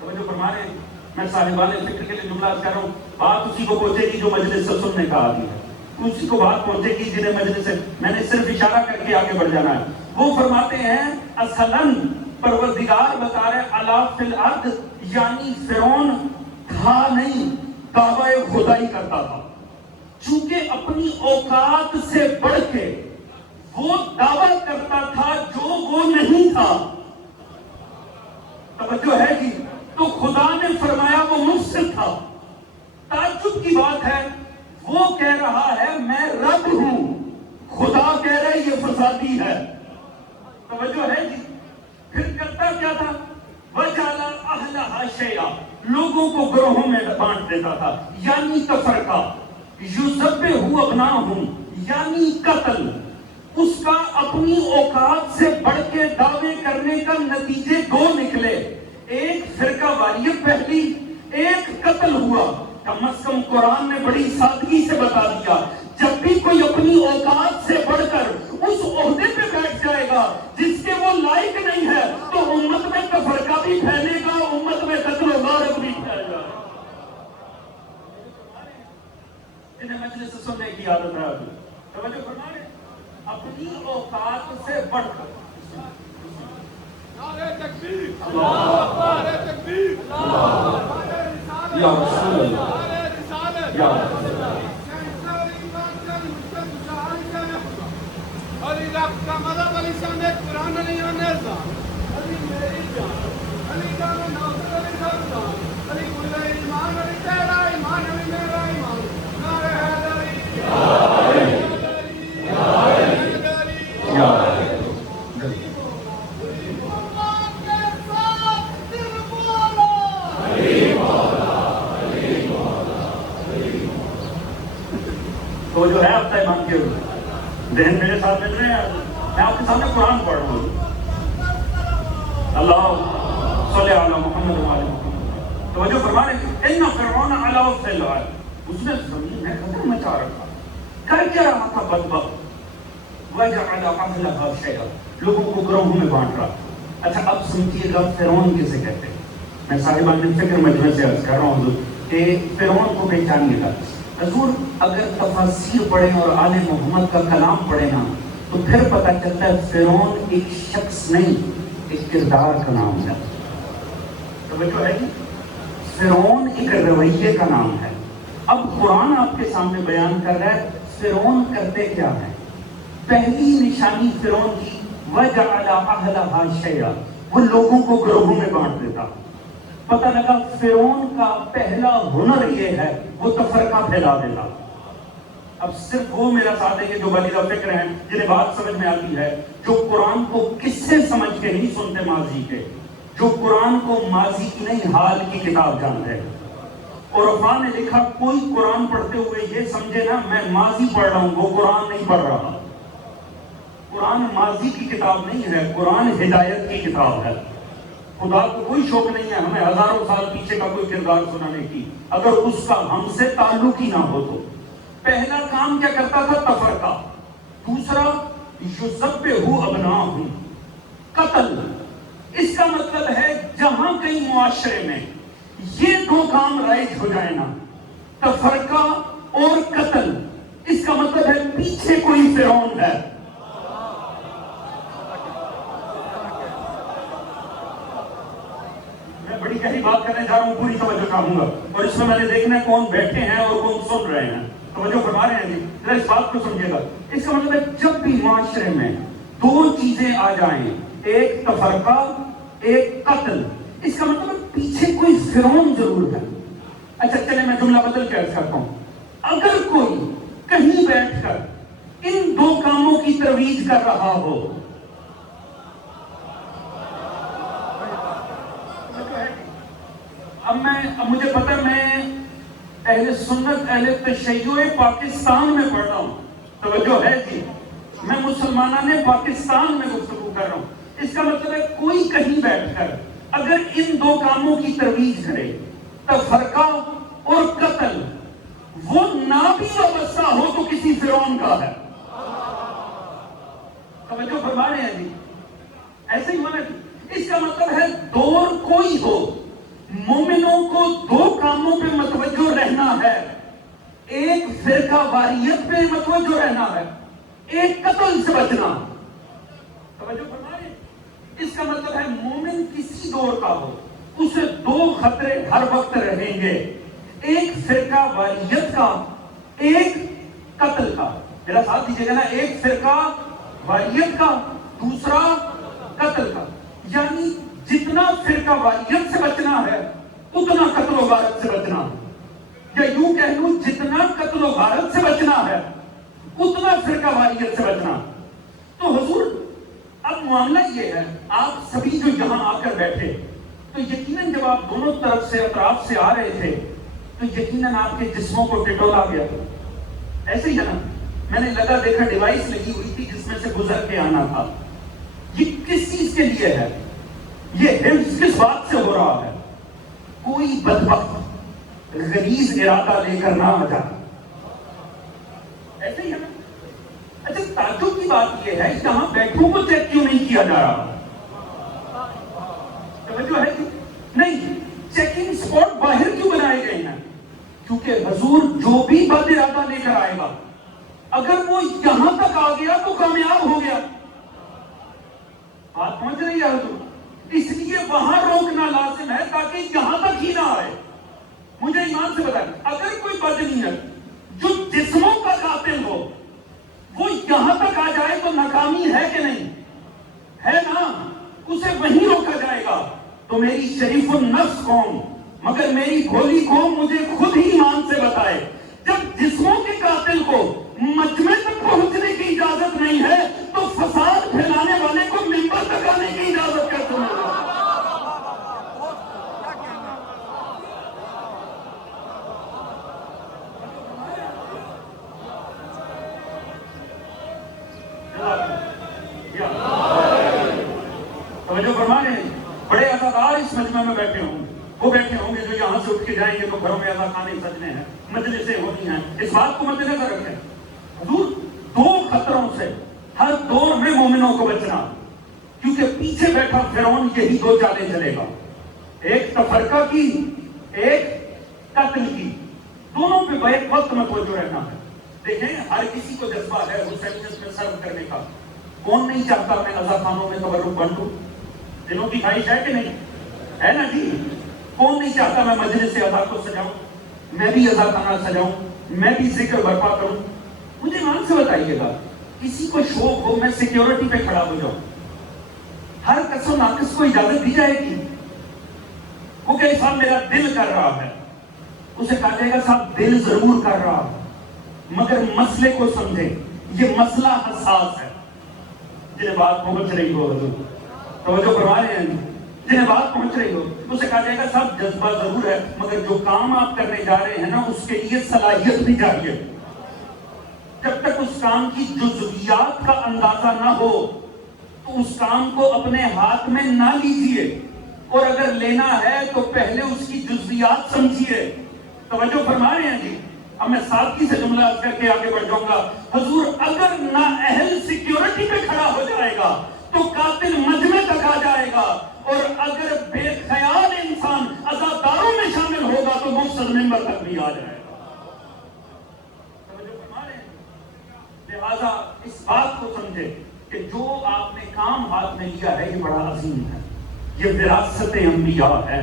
توجہ فرما رہے ہیں؟ میں صاحبان فکر کے لیے جملہ کہہ رہا ہوں، بات اسی کو پہنچے گی جو مجلس سے سننے کا عادی ہے، اسی کو بات پہنچے گی جنہیں مجلس سے، میں نے صرف اشارہ کر کے آگے بڑھ جانا ہے. وہ فرماتے ہیں اصلاً پروردگار بتا رہے علا فی الارض، یعنی فرعون تھا نہیں، دعوی خدائی کرتا تھا. چونکہ اپنی اوقات سے بڑھ کے وہ دعویٰ کرتا تھا جو وہ نہیں تھا. توجہ ہے جی؟ تو خدا نے فرمایا وہ مفسد تھا. تعجب کی بات ہے وہ کہہ رہا ہے میں رب ہوں، خدا کہہ رہا ہے یہ فسادی ہے. توجہ ہے جی؟ پھر کرتا کیا تھا؟ وَجَعَلَ أَهْلَهَا شَيْعًا، لوگوں کو گروہوں میں بانٹ دیتا تھا، یعنی تفرقہ. يُذَبِّحُ أَبْنَاءَهُمْ، یعنی قتل. اس کا اپنی اوقات سے بڑھ کے دعوے کرنے کا نتیجے دو نکلے، ایک فرقہ واریت پھیلی، ایک قتل ہوا. کم از کم قرآن نے بڑی سادگی سے بتا دیا جب بھی کوئی اپنی اوقات سے بڑھ کر اس عہدے پہ بیٹھ جائے گا جس کے وہ لائق نہیں ہے تو امت میں تفرقہ بھی پھیلے گا، امت میں قتل و غارت بھی پھیلے گا. انہیں مجلس سے سننے کی عادت ہے. توجہ فرما رہے ہیں؟ اپنی اوقات سے بڑھ کر نعرہ تکبیر، اللہ اکبر، نعرہ تکبیر، اللہ اکبر، یا رسول اللہ، یا رسول اللہ. علی رب کا مدد، علی شان قرآن، علی نظام، علی میری جان، علی جان ناصر، علی جان، علی کل ایمان، علی تیرا ایمان، علی میرا ایمان. نعرہ حیدری، یا علی، یا علی، یا علی. تو جو ہے اب تک مان کے ذہن میرے ساتھ مل رہے ہیں. میں آپ کے سامنے قرآن پڑھ رہا ہوں. اللہ صلی علی محمد و علی محمد. توجہ فرما رہے ہیں ان فرعون علا فی الارض، اس نے زمین میں قدر مچا رکھا. کر کیا رہا تھا بدبخت؟ وجعل اهلها شیعا، لوگوں کو گروہوں میں بانٹ رہا. اچھا اب سمجھیے گا فرعون کسے کہتے ہیں. میں صاحبان فکر مجلس سے عرض کر رہا ہوں کہ فرعون کو پہچانیے گا. حضور اگر تفاسیر پڑھیں اور آل محمد کا کلام پڑھیں نا تو پھر پتہ چلتا ہے فرعون ایک شخص نہیں، ایک کردار کا نام ہے. توجہ ہے جی؟ فرعون ایک رویے کا نام ہے. اب قرآن آپ کے سامنے بیان کر رہا ہے فرعون کرتے کیا ہے. پہلی نشانی فرعون کی وَجَعَلَ أَهْلَهَا شَيْعًا، وہ لوگوں کو گروہوں میں بانٹ دیتا. پتہ لگا فرعون کا پہلا ہنر یہ ہے وہ تفرقہ پھیلا دیتا. اب صرف وہ میرا ساتھ ہے کہ جو بالیغ فکر ہیں، جنہیں بات سمجھ میں آتی ہے، جو قرآن کو کس سے سمجھ کے نہیں سنتے ماضی کے، جو قرآن کو ماضی کی نہیں حال کی کتاب جانتے ہیں. اور عرفان نے لکھا کوئی قرآن پڑھتے ہوئے یہ سمجھے نا میں ماضی پڑھ رہا ہوں، وہ قرآن نہیں پڑھ رہا. قرآن ماضی کی کتاب نہیں ہے، قرآن ہدایت کی کتاب ہے. خدا کو کوئی شوق نہیں ہے ہمیں ہزاروں سال پیچھے کا کوئی کردار سنانے کی اگر اس کا ہم سے تعلق ہی نہ ہو تو. پہلا کام کیا کرتا تھا؟ تفرقہ. دوسرا یذبحُ ابناءَہم، قتل. اس کا مطلب ہے جہاں کئی معاشرے میں یہ دو کام رائج ہو جائے نا، تفرقہ اور قتل، اس کا مطلب ہے پیچھے کوئی فرعون ہے. میں بڑی گہری بات کرنے جا رہا ہوں، پوری توجہ چاہوں گا، اور اس میں نے دیکھنا ہے کون بیٹھے ہیں اور کون سن رہے ہیں. توجہ فرما رہے ہیں جی؟ ذرا اس بات کو سمجھے گا. اس کا مطلب ہے جب بھی معاشرے میں دو چیزیں آ جائیں، ایک تفرقہ ایک قتل، اس کا مطلب ہے پیچھے کوئی فرعون ضرور ہے. اچھا چلے میں جملہ بدل کے عرض کرتا ہوں. اگر کوئی کہیں بیٹھ کر ان دو کاموں کی ترویج کر رہا ہو، اب مجھے پتا میں اہل سنت اہل تشیع پاکستان میں پڑھ رہا ہوں، توجہ ہے جی، میں مسلمانان پاکستان میں گفتگو کر رہا ہوں. اس کا مطلب ہے کوئی کہیں بیٹھ کر اگر ان دو کاموں کی ترویج کرے، تفرقہ اور قتل، وہ نہ بھی وابستہ ہو تو کسی فرعون کا ہے. توجہ فرما رہے ہیں جی؟ ایسے ہی ہونا. اس کا مطلب ہے دور کوئی ہو، مومنوں کو دو کاموں پہ متوجہ رہنا ہے. ایک فرقہ واریت پہ متوجہ رہنا ہے، ایک قتل سے بچنا. توجہ فرما رہے ہیں؟ اس کا مطلب ہے مومن کسی دور کا ہو، اسے دو خطرے ہر وقت رہیں گے، ایک فرقہ واریت کا، ایک قتل کا. میرا ساتھ دیجیے گا نا، ایک فرقہ واریت کا، دوسرا قتل کا. یعنی جتنا فرقہ واریت سے بچنا ہے اتنا قتل و غارت سے بچنا ہے، یا یوں کہہ لوں جتنا قتل و غارت سے بچنا ہے اتنا فرقہ واریت سے بچنا. تو حضور اب معاملہ یہ ہے، آپ سبھی جو یہاں آ کر بیٹھے تو یقیناً جب آپ دونوں طرف سے اطراف سے آ رہے تھے تو یقیناً آپ کے جسموں کو ٹٹولا گیا. ایسے ہی ہے نا؟ میں نے لگا دیکھا ڈیوائس لگی ہوئی تھی جس میں سے گزر کے آنا تھا. یہ کس چیز کے لیے ہے؟ یہ حفظ کس بات سے ہو رہا ہے؟ کوئی بدبخت غلیظ ارادہ لے کر نہ آ جائے. ایسے ہی ہے نا؟ اچھا تعجب کی بات یہ ہے یہاں بیٹھوں کو چیک کیوں نہیں کیا جا رہا؟ توجہ ہے کہ نہیں؟ چیکنگ سپاٹ باہر کیوں بنائے گئے ہیں؟ کیونکہ حضور جو بھی بد ارادہ لے کر آئے گا اگر وہ یہاں تک آ گیا تو کامیاب ہو گیا. بات پہنچ رہی ہے حضور؟ اس لیے وہاں روکنا لازم ہے تاکہ یہاں تک ہی نہ آئے. مجھے ایمان سے بتائیں، اگر کوئی بدنیت جو جسموں کا قاتل ہو وہ یہاں تک آ جائے تو ناکامی ہے کہ نہیں؟ ہے نا؟ اسے وہیں روکا جائے گا. تو میری شریف النفس قوم، مگر میری بھولی قوم مجھے خود ہی ایمان سے بتائے، جب جسموں کے قاتل کو مجمع تک پہنچنے کی اجازت نہیں ہے تو فساد پھیلانے والے کو منبر تک آنے کی اجازت کیسے ملے گا؟ توجہ فرما رہے ہیں؟ بڑے عزادار اس مجمع میں بیٹھے ہوں، وہ بیٹھے ہوں گے جو یہاں سے اٹھ کے جائیں گے تو گھروں میں عزا خانے سجنے ہیں، مجلسیں ہونی ہیں. اس بات کو مد نظر رکھیں. حضور دو خطروں سے ہر دور میں مومنوں کو بچنا، کیونکہ پیچھے بیٹھا فرعون یہی دو چالیں چلے گا، ایک تفرقہ کی، ایک قتل کی. دونوں پہ بیک وقت میں توجہ رہنا ہے. دیکھیں ہر کسی کو جذبہ ہے حسینیت میں سرو کرنے کا. کون نہیں چاہتا میں عزا خانوں میں تبرک بانٹوں؟ دلوں کی خواہش ہے کہ نہیں؟ ہے نا جی؟ کون نہیں چاہتا میں مجلس عزا کو سجاؤں، میں بھی عزا خانہ سجاؤں، میں بھی ذکر برپا کروں؟ مجھے ایمان سے بتائیے گا، کسی کو شوق ہو میں سیکیورٹی پہ کھڑا ہو جاؤں، ہر کس و ناقص کو اجازت دی جائے گی؟ وہ کہ صاحب میرا دل کر رہا ہے، اسے کہا جائے گا صاحب دل ضرور کر رہا ہے مگر مسئلے کو سمجھے، یہ مسئلہ حساس ہے. جنہیں بات پہنچ رہی ہو حضور، توجہ فرما رہے ہیں، جنہیں بات پہنچ رہی ہو اسے کہا جائے گا صاحب جذبہ ضرور ہے مگر جو کام آپ کرنے جا رہے ہیں نا اس کے لیے صلاحیت بھی چاہیے. جب تک اس کام کی جزویات کا اندازہ نہ ہو تو اس کام کو اپنے ہاتھ میں نہ لیجیے، اور اگر لینا ہے تو پہلے اس کی جزویات سمجھیے. توجہ فرما رہے ہیں جی؟ اب میں سادگی سے جملہ کر کے آگے بڑھ جاؤں گا. حضور اگر نااہل سیکیورٹی پہ کھڑا ہو جائے گا تو قاتل مجمع تک آ جائے گا، اور اگر بے خیال انسان عزاداروں میں شامل ہوگا تو مفسد ممبر تک بھی آ جائے گا. لہذا اس بات کو سمجھے کہ جو آپ نے کام ہاتھ میں لیا ہے یہ بڑا عظیم ہے، یہ وراثت انبیاء ہے.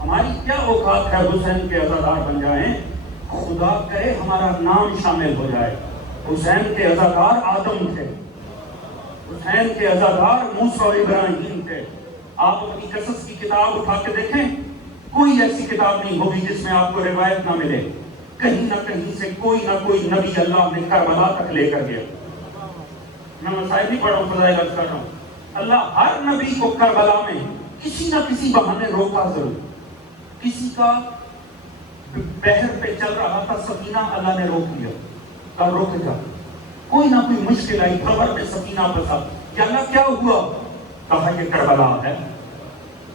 ہماری کیا اوقات ہے حسین کے عزادار بن جائیں؟ خدا کرے ہمارا نام شامل ہو جائے۔ حسین کے عزادار آدم تھے، حسین کے عزادار موسیٰ اور ابراہیم تھے۔ آپ اپنی قصص کی کتاب اٹھا کے دیکھیں، کوئی ایسی کتاب نہیں ہوگی جس میں آپ کو روایت نہ ملے، کہیں نہ کہیں سے کوئی نہ کوئی نبی اللہ نے کربلا تک لے کر گیا۔ میں مسائل نہیں پڑھ رہا ہوں، فضائل عرض کر رہا ہوں۔ اللہ ہر نبی کو کربلا میں کسی نہ کسی بہانے روکا ضرور۔ کسی کا بحر پہ چل رہا تھا سفینہ، اللہ نے روک لیا، کب روکے گا؟ کوئی نہ کوئی مشکل آئی، خبر میں سفینہ پھنسا، یا اللہ کیا ہوا؟ کہا کہ کربلا ہے۔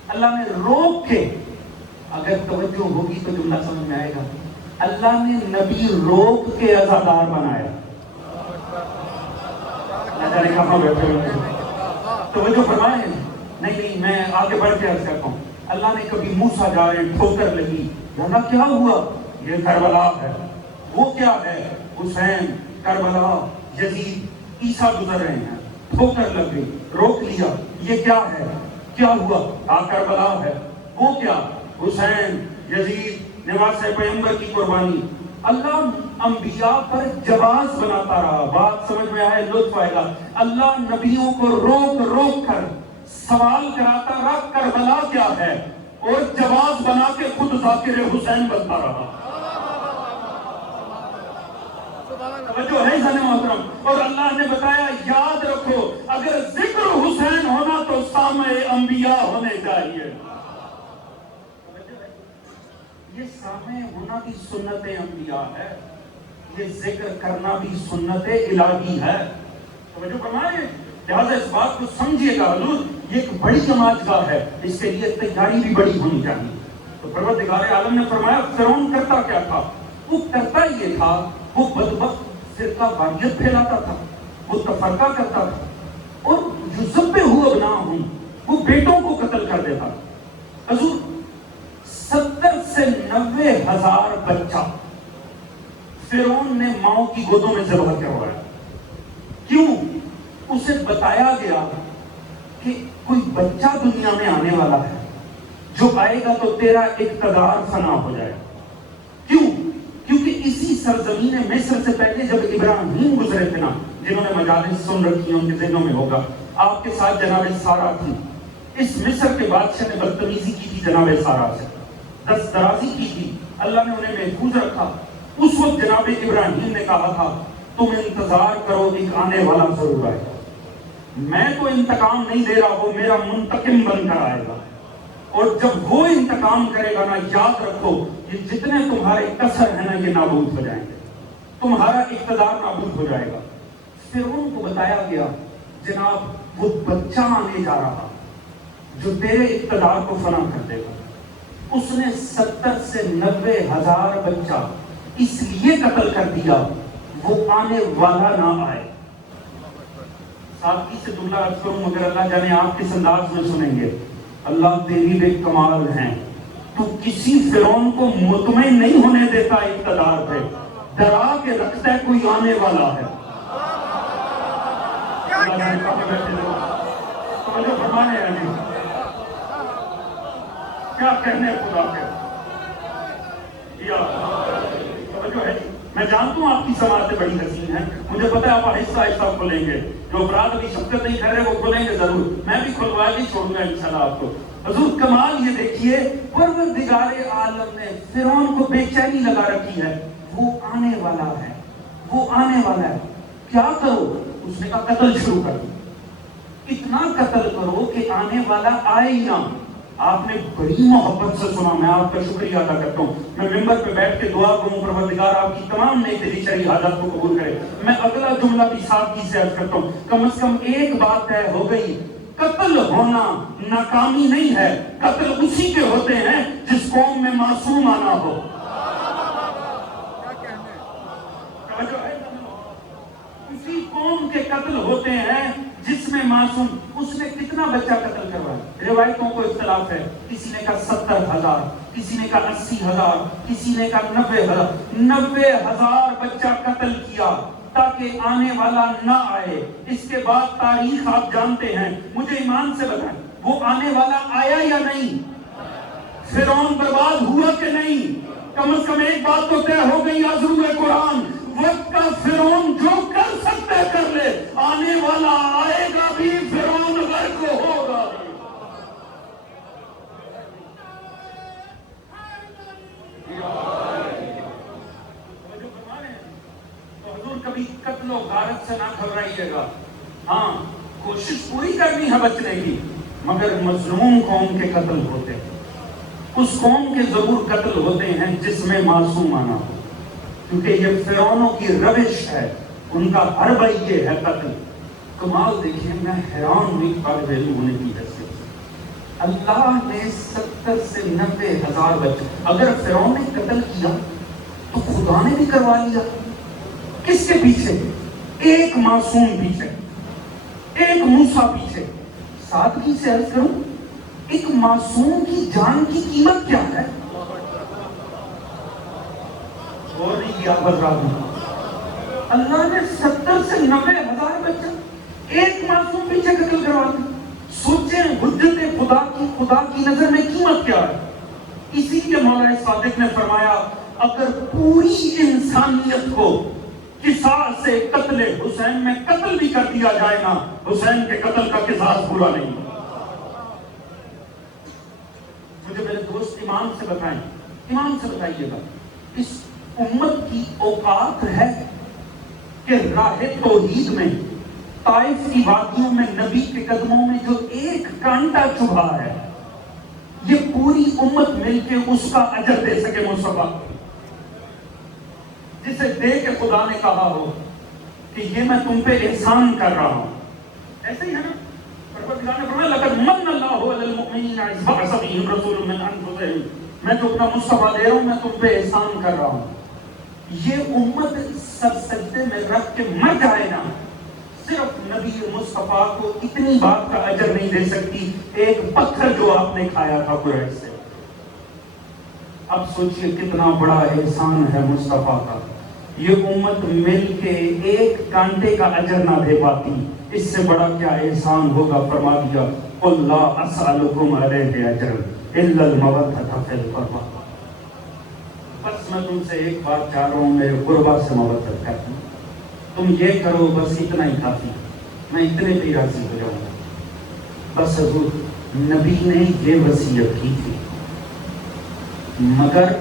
اللہ نے روک کے، اگر توجہ ہوگی تو جملہ سمجھ میں آئے گا، اللہ نے نبی روک کے عزادار بنایا۔ نہ جانے کہاں بیٹھے ہوئے، توجہ فرمائیں۔ نہیں میں آگے بڑھ کے عرض کرتا ہوں، اللہ نے کبھی موسیٰ جا رہے ہیں، ٹھوکر لگی، اللہ کیا ہوا؟ یہ کربلا ہے۔ وہ کیا ہے؟ حسین، کربلا، یزید، عیسیٰ گزر رہے ہیں، ٹھوکر لگ گئی، روک لیا، یہ کیا ہے؟ کیا ہوا؟ کربلا ہے۔ وہ کیا؟ حسین، یزید، نواسۂ پیغمبر کی قربانی۔ اللہ انبیاء پر جواز بناتا رہا۔ بات سمجھ میں آئے، لطف آئے گا۔ اللہ نبیوں کو روک روک کر سوال کراتا رہا کربلا کیا ہے، اور جواز بنا کے خود ذاکر حسین بنتا رہا۔ جو ہے سن محترم، اور اللہ نے بتایا یاد رکھو اگر ذکر حسین ہونا تو سامع انبیاء ہونے چاہیے۔ یہ سامع ہونا بھی سنت انبیاء ہے، یہ ذکر کرنا بھی سنت الہی ہے۔ توجہ فرمائیں، لہذا اس بات کو سمجھیے گا، حضور یہ ایک بڑی نماز گاہ ہے، اس کے لیے تیاری بھی بڑی ہونی چاہیے۔ تو پروردگار عالم نے فرمایا فرعون کرتا کیا تھا؟ وہ کرتا یہ تھا، وہ بدبخت فرقہ واریت پھیلاتا تھا، وہ تفرقہ کرتا تھا، اور یذبح ابناءہم، وہ بیٹوں کو قتل کر دیتا۔ حضور 70 سے 90 ہزار بچہ فرعون نے ماؤں کی گودوں میں ذبح کروایا۔ کیوں؟ اسے بتایا گیا کہ کوئی بچہ دنیا میں آنے والا ہے، جو آئے گا تو تیرا اقتدار فنا ہو جائے۔ کیوں؟ کیونکہ اسی سرزمین مصر سے پہلے جب ابراہیم گزرے تھے نا، جنہوں نے مجالس سن رکھی ہیں ان کے ذہنوں میں ہوگا، آپ کے ساتھ جناب سارہ تھی۔ اس مصر کے بادشاہ نے بدتمیزی کی تھی جناب سارہ سے، دست درازی کی تھی، اللہ نے انہیں محفوظ رکھا۔ اس وقت جناب ابراہیم نے کہا تھا تم انتظار کرو، ایک آنے والا ضرور آئے گا، میں تو انتقام نہیں دے رہا، وہ میرا منتقم بن کر آئے گا، اور جب وہ انتقام کرے گا نا، یاد رکھو یہ جتنے تمہارے کسر ہیں نا یہ نابود ہو جائیں گے، تمہارا اقتدار نابود ہو جائے گا۔ فرعون کو بتایا گیا جناب وہ بچہ آنے جا رہا جو تیرے اقتدار کو فنا کر دے گا۔ اس نے 70 سے 90 ہزار بچہ اس لیے قتل کر دیا وہ آنے والا نہ آئے۔ سادگی سے جملہ عرض کروں مگر اللہ جانے آپ کس انداز میں سنیں گے، اللہ تیری بے کمال ہیں، تو کسی فرعون کو مطمئن نہیں ہونے دیتا اقتدار پہ، ڈرا کے رکھتا ہے کوئی آنے والا ہے۔ اللہ جانے کہاں بیٹھے لوگ توجہ فرمانے ہیں، کیا کہنے خدا کے یا توجہ ہے۔ میں جانتا ہوں آپ کی سماعتیں بڑی حسین ہیں، مجھے پتہ ہے آپ آہستہ آہستہ کھلیں گے، جو افراد ابھی شفقت نہیں کر رہے وہ کھلیں گے ضرور، میں بھی کھلوا کے چھوڑوں گا انشاءاللہ آپ کو۔ حضور کمال یہ دیکھیے، پروردگار عالم نے فرعون کو بے چینی لگا رکھی ہے، وہ آنے والا ہے، وہ آنے والا ہے، کیا کرو؟ اس نے کہا قتل شروع کر دو، اتنا قتل کرو کہ آنے والا آئے ہی نہ۔ آپ نے بڑی محبت سے سنا، میں آپ کا شکریہ ادا کرتا ہوں۔ میں ممبر پہ بیٹھ کے دعا کروں پروردگار آپ کی تمام نیک دلی شرعی حاجات کو قبول کرے۔ میں اگلا جملہ بھی سادگی سے عرض کرتا ہوں، کم از کم ایک بات طے ہو گئی، قتل ہونا ناکامی نہیں ہے، قتل اسی کے ہوتے ہیں جس قوم میں معصوم آنا ہو۔ اسی قوم کے قتل ہوتے ہیں جس میں معصوم۔ اس نے کتنا بچہ قتل کروایا؟ روایتوں کو اختلاف ہے، کسی نے کہا 70,000، کسی نے کہا 80,000، کسی نے کہا 90,000۔ 90,000 بچہ قتل کیا تاکہ آنے والا نہ آئے۔ اس کے بعد تاریخ آپ جانتے ہیں، مجھے ایمان سے بتائیں وہ آنے والا آیا یا نہیں؟ فرعون برباد ہوا کہ نہیں؟ کم از کم ایک بات تو طے ہو گئی آزرو قرآن، وقت کا فرعون جو کر سکتا ہے کر لے، آنے والا آئے گا بھی، فرعون غرق ہوگا بھی۔ تو حضور کبھی قتل و غارت سے نہ گھبرائیے گا، ہاں کوشش پوری کرنی ہے بچنے کی، مگر مظلوم قوم کے قتل ہوتے ہیں، اس قوم کے ضرور قتل ہوتے ہیں جس میں معصوم آنا ہو، کیونکہ یہ فرعونوں کی روش ہے، ان کا حربہ یہ ہے قتل۔ کمال دیکھیں، میں حیران ہوئی طالب علم ہونے کی حیثیت سے، اللہ نے 70 سے 90 ہزار بچے، اگر فرعون نے قتل کیا تو خدا نے بھی کروا لیا، کس کے پیچھے؟ ایک معصوم پیچھے، ایک موسیٰ پیچھے۔ سادگی سے عرض کروں، ایک معصوم کی جان کی قیمت کیا ہے؟ اور نہیں کیا حضرات، اللہ نے 70 سے 90 ہزار بچے ایک معصوم پیچھے قتل کروا دیا۔ سوچیں حجت خدا کی نظر میں قیمت کیا ہے۔ اسی لیے مولا صادق نے فرمایا، اگر پوری انسانیت کو قصاص سے قتل حسین میں قتل بھی کر دیا جائے نا، حسین کے قتل کا قصاص پورا نہیں۔ مجھے میرے دوست ایمان سے بتائیں، ایمان سے بتائیے گا، اس امت کی اوقات ہے کہ راہ توحید میں، طائف کی وادیوں میں نبی کے قدموں میں جو ایک کانٹا چبھا ہے، یہ پوری امت مل کے اس کا اجر دے سکے مصطفیٰ، جسے دے کے خدا نے کہا ہو کہ یہ میں تم پہ احسان کر رہا ہوں۔ ایسے ہی ہے نا، پروردگار نے فرمایا لقد من اللہ علی المؤمنین اذ بعث فیہم رسولا من انفسہم، میں جو اپنا مصطفیٰ دے رہا ہوں میں تم پہ احسان کر رہا ہوں۔ یہ امت سر سجدے میں رکھ کے مر جائے نا، صرف نبی مصطفیٰ کو اتنی بات کا اجر نہیں دے سکتی، ایک پتھر جو آپ نے کھایا تھا قریش سے۔ اب سوچئے کتنا بڑا احسان ہے مصطفیٰ کا، یہ امت مل کے ایک کانٹے کا اجر نہ دے پاتی، اس سے بڑا کیا احسان ہوگا؟ فرما دیا قل لا اسألکم علیہ اجرا الا المودۃ فی القربى۔ بس میں تم سے ایک بات چاہ رہا ہوں، میرے قربا سے محبت کرتا ہوں، تم یہ کرو، بس اتنا ہی کافی، میں اتنے پہ راضی ہو جاؤں گا۔ بس حضور نبی نے یہ وصیت کی تھی، مگر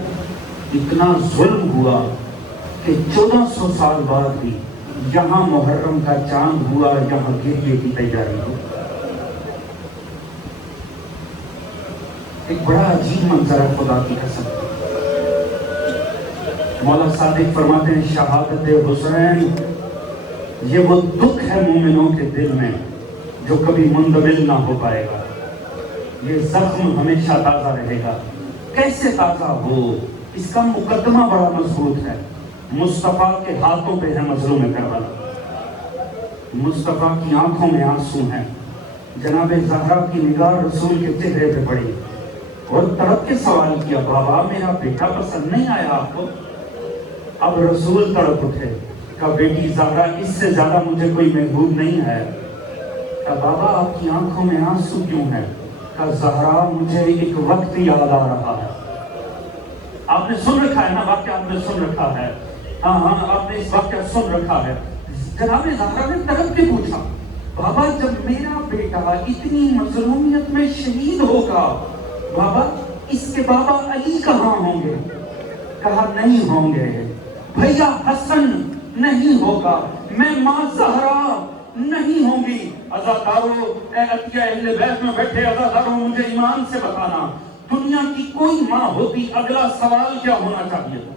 اتنا ظلم ہوا کہ 1400 سال بعد بھی یہاں محرم کا چاند ہوا، یہاں گریے کی تیاری ہو۔ ایک بڑا عجیب منظر ہے خدا کی قسم۔ مولا صادق فرماتے ہیں شہادت حسین یہ وہ دکھ ہے مومنوں کے دل میں جو کبھی مندمل نہ ہو پائے گا، یہ زخم ہمیشہ تازہ رہے گا۔ کیسے تازہ ہو؟ اس کا مقدمہ بڑا مضبوط ہے، مصطفیٰ کے ہاتھوں پہ ہے مظلوم کربلا، مصطفیٰ کی آنکھوں میں آنسو ہیں، جناب زہرا کی نگاہ رسول کے چہرے پہ پڑی اور تڑپ کے سوال کیا بابا میرا بیٹا پسند نہیں آیا آپ کو؟ اب رسول تڑپ اٹھے، کہا بیٹی زہرا اس سے زیادہ مجھے کوئی محبوب نہیں ہے۔ کہا بابا آپ کی آنکھوں میں آنسو کیوں ہے؟ کہا زہرا مجھے ایک وقت یاد آ رہا ہے۔ آپ نے سن رکھا ہے نا واقعہ، آپ نے سن رکھا ہے، ہاں آپ نے اس واقعہ سن رکھا ہے۔ جناب زہرا نے تڑپ کے پوچھا بابا جب میرا بیٹا اتنی مظلومیت میں شہید ہوگا، بابا اس کے بابا علی کہاں ہوں گے؟ کہا نہیں ہوں گے، بھیا حسن نہیں ہوگا، میں ماں زہرا نہیں ہوں گی۔ عزادارو، اے عطیہ اہل بیت میں بیٹھے عزادارو، مجھے ایمان سے بتانا دنیا کی کوئی ماں ہوتی اگلا سوال کیا ہونا چاہیے تھا؟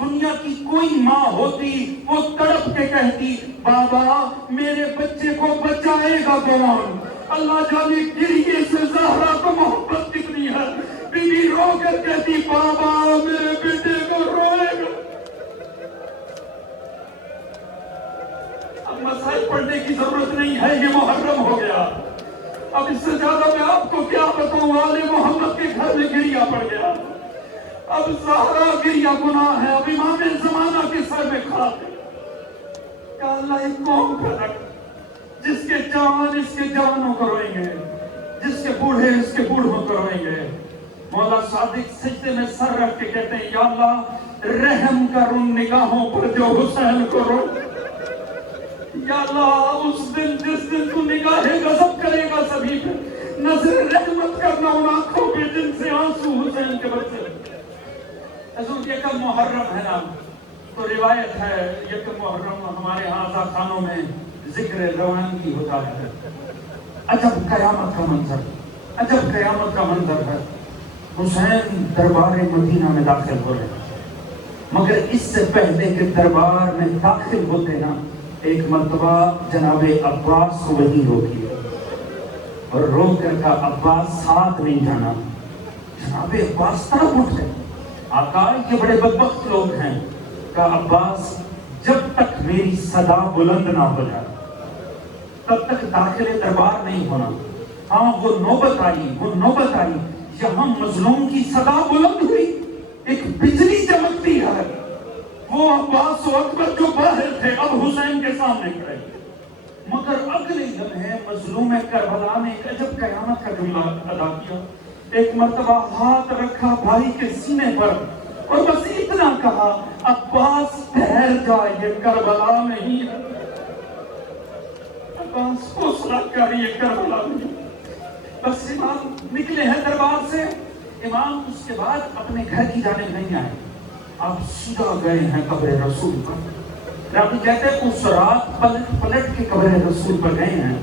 دنیا کی کوئی ماں ہوتی وہ تڑپ کے کہتی بابا میرے بچے کو بچائے گا کون؟ اللہ جانے گریے سے زہرا کو محبت کتنی ہے، بی بی رو کر کہتی بابا میرے بیٹے کو روئے گا۔ اب مسائل پڑھنے کی ضرورت نہیں ہے، یہ محرم ہو گیا۔ اب اس سے زیادہ میں آپ کو کیا بتاؤں، آل محمد کے گھر میں گریا پڑ گیا۔ اب زہرا گریا گناہ ہے، اب امام زمانہ کے سر میں کھڑا ہے کہ اللہ ایک قوم پیدا کر جس کے جوان اس کے جوانوں کو روئیں گے، جس کے بوڑھے اس کے بوڑھوں کو روئیں گے۔ مولا صادق سجدے میں سر رکھ کے کہتے ہیں یا اللہ رحم کر ان نگاہوں پر جو حسین کو رو، یا اللہ اس دن جس دن تو نگاہ غضب کرے گا سبھی پہ، نظر رحمت کرنا ان آنکھوں پہ جن سے آنسو حسین کے برسے۔ حضور یکم محرم ہے نا، تو روایت ہے یکم محرم ہمارے ہاں آزا خانوں میں ذکر روانگی ہوتا ہے۔ عجب قیامت کا منظر، عجب قیامت کا منظر ہے۔ حسین دربار مدینہ میں داخل ہو رہے ہیں، مگر اس سے پہلے کہ دربار میں داخل ہوتے نا، ایک مرتبہ جناب عباس کو وحی ہوگی اور رو کر کا عباس ساتھ نہیں جانا۔ جناب عباس طرف اٹھ گئے، آقا یہ بڑے بدبخت لوگ ہیں۔ کہا عباس جب تک میری صدا بلند نہ ہو جائے تب تک داخل دربار نہیں ہونا۔ ہاں وہ نوبت آئی یہاں مظلوم کی صدا بلند ہوئی، ایک بجلی چمکتی ہے۔ وہ عباس و اکبر جو باہر تھے اب حسین کے سامنے کھڑے، مگر اگلے لمحے مظلوم کربلا نے ایک عجب قیامت کا جملہ ادا کیا۔ ایک مرتبہ ہاتھ رکھا بھائی کے سینے پر اور بس اتنا کہا عباس ٹھہر جا یہ کربلا نہیں ہے۔ عباس حوصلہ کر یہ کربلا نہیں۔ بس امام نکلے ہیں دربار سے، امام اس کے بعد اپنے گھر کی جانب نہیں آئے، آپ سیدھا گئے ہیں قبر رسول پر۔ راوی کہتے ہیں اس رات پلٹ کے قبر رسول پر گئے ہیں،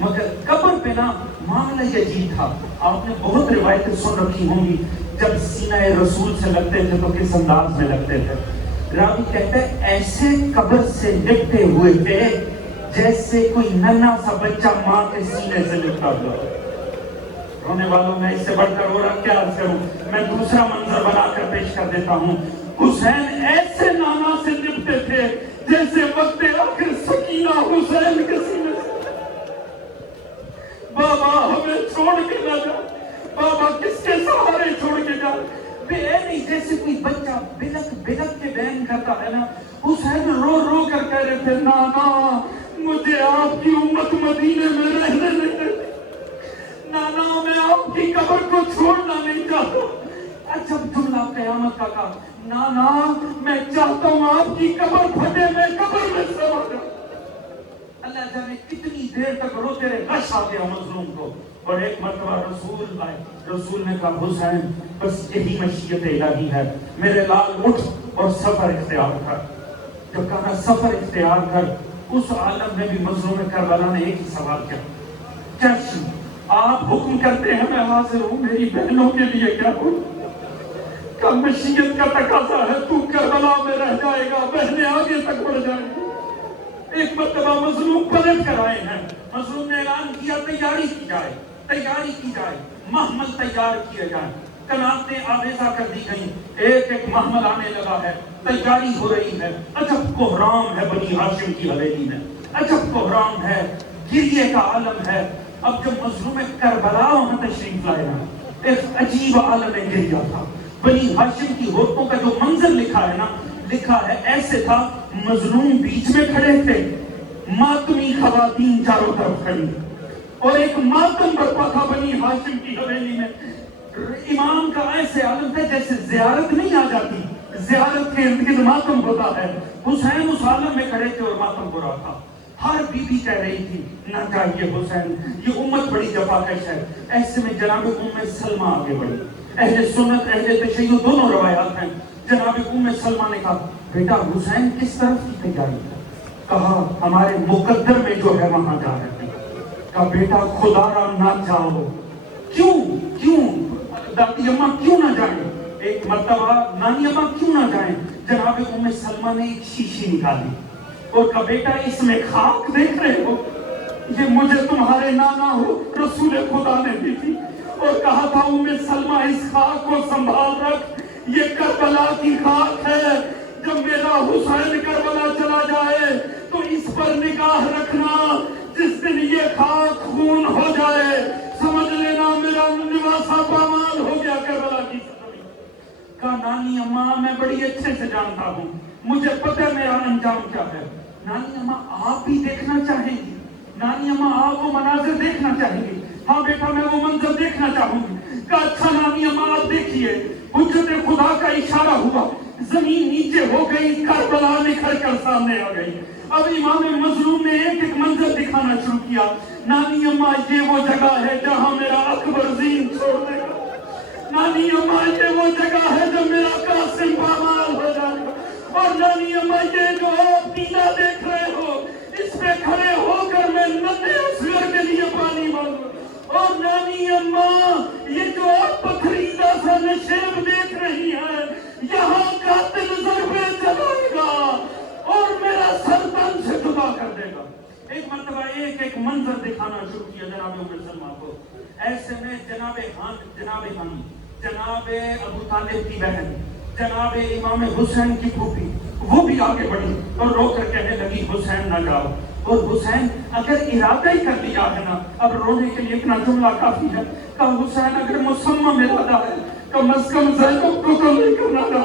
مگر قبر پہ نا معاملہ یہ عجیب تھا۔ آپ نے بہت روایتیں سن رکھی ہوں گی، جب سینہ رسول سے لگتے تھے تو کس انداز میں لگتے تھے۔ راوی کہتے ہیں ایسے قبر سے لپٹے ہوئے تھے جیسے کوئی ننھا سا بچہ ماں کے سینے سے لپٹا ہوا۔ رونے والوں میں اس سے بڑھ کر ہو رہا کیا عرض کروں، میں دوسرا منظر بنا کر پیش کر دیتا ہوں۔ حسین ایسے نانا سے لپٹے تھے جیسے وقت آخر سکینہ حسین کے سینے سے۔ بابا ہمیں چھوڑ کے نہ جا، بابا کس کے سہارے چھوڑ کے جا۔ بے نہیں جیسے کوئی بچہ بلک کے بیان کرتا ہے نا، حسین رو رو کر کہہ رہے تھے نانا مجھے آپ کی امت مدینے میں رہنے نہیں دیتے، نانا میں آپ کی قبر کو چھوڑنا نہیں چاہتا۔ عجب جملہ قیامت کا کہا، نانا میں چاہتا ہوں آپ کی قبر پھٹے میں قبر میں سما جاؤں۔ اللہ جانے کتنی دیر تک روتے رہے، غش آ گیا مظلوم کو، اور ایک مرتبہ رسول آئے، رسول نے کہا حسین بس یہی مشیت الہی ہے، میرے لال اٹھ اور سفر اختیار کر۔ جو کہا سفر اختیار کر، اس عالم میں بھی مظلوم کربلا نے ایک ہی سوال کیا، چشم آپ حکم کرتے ہیں میں حاضر ہوں، میری بہنوں کے لیے کیا ہوں؟ کا مشیت کا تقاضا ہے تو کربلا میں رہ جائے گا، بہنیں آگے تک بڑھ جائیں گی۔ ایک مرتبہ مظلوم پلٹ کر آئے ہیں، مظلوم نے اعلان کیا تیاری کی جائے، محمل تیار کیے جائیں، کناتیں آویزہ کر دی گئیں، ایک ایک محمل آنے لگا ہے، تیاری ہو رہی ہے۔ عجب کوہرام ہے بنی ہاشم کی حویلی میں، عجب کوہرام ہے، گریے کا عالم ہے۔ اب جب مظلوم کربلا وہاں تشریف لائے نا، ایک عجیب عالم گریا تھا۔ بنی ہاشم کی عورتوں کا جو منظر لکھا ہے نا، لکھا ہے ایسے تھا مظلوم بیچ میں کھڑے تھے، ماتمی خواتین چاروں طرف کھڑی، اور ایک ماتم برپا تھا بنی ہاشم کی حویلی میں۔ امام کا ایسے عالم تھا جیسے زیارت نہیں آ جاتی، زیارت کے ارد گرد ماتم ہوتا ہے۔ حسین اس عالم میں کھڑے تھے اور ماتم ہو رہا تھا۔ ہر بی بی کہہ رہی تھی نہ چاہیے حسین، یہ امت بڑی جفاکش ہے۔ ایسے میں جناب سلمہ آگے بڑھی، اہل سنت اہل تشیع دونوں روایات ہیں۔ جناب سلمہ نے کہا بیٹا حسین کس طرف کی تیاری ہے؟ کہا ہمارے مقدر میں جو ہے وہاں جا رہے ہیں۔ کہا بیٹا خدا را نہ جاؤ۔ کیوں دادی اماں کیوں نہ جائیں؟ ایک مرتبہ نانی اماں کیوں نہ جائیں؟ جناب سلمہ نے ایک شیشی نکالی اور کہا بیٹا اس میں خاک دیکھ رہے ہو، یہ مجھے تمہارے نانا ہو رسول خدا نے دی تھی، اور کہا تھا سلمہ اس خاک کو سنبھال رکھ، یہ کربلا کی خاک ہے، جب میرا حسین کربلا چلا جائے تو اس پر نگاہ رکھنا، جس دن یہ خاک خون ہو جائے سمجھ لینا میرا نواسا پامال ہو گیا کربلا کی سرزمین۔ کہا نانی اماں میں بڑی اچھے سے جانتا ہوں، مجھے پتہ ہے میرا انجام کیا ہے۔ نانی اماں آپ بھی دیکھنا چاہیں گی، نانی اماں آپ وہ مناظر دیکھنا چاہیں گی۔ ہاں بیٹا میں وہ منظر دیکھنا چاہوں گی. کہا اچھا نانی اماں آپ دیکھیے. حجت خدا کا اشارہ ہوا, زمین نیچے ہو گئی, کربلا نکھر کر سامنے آ گئی. اب امام مظلوم نے ایک ایک منظر دکھانا شروع کیا. نانی اماں یہ وہ جگہ ہے جہاں میرا اکبر زین چھوڑ دے گا. نانی اماں یہ وہ جگہ ہے جو میرا قاسم پامال ہو جائے گا. اور نانی اماں یہ جو آپ پیلا دیکھ رہے ہو, اس پہ کھڑے ہو کر میں ننھے اصغر کے لیے پانی مانگوں. اور نانی اماں یہ جو آپ پتھریلا سا نشیب دیکھ رہی ہیں, یہاں قاتل ضربے چلائے گا اور میرا سر تن سے جدا کر دے گا. ایک مرتبہ ایک ایک منظر دکھانا شروع کیا جناب ام سلمہ کو. ایسے میں جناب ہانی, جناب ابو طالب کی بہن, جناب امام حسین کی پھوپھی, وہ بھی آگے بڑھی اور رو کر کہنے لگی حسین نہ جاؤ. اور حسین اگر ارادہ ہی کر لیا ہے نا, اب رونے کے لیے اتنا جملہ کافی ہے. کہ حسین اگر مصمم ارادہ ہے, کم از کم زینب کو تو نہیں کرنا تھا,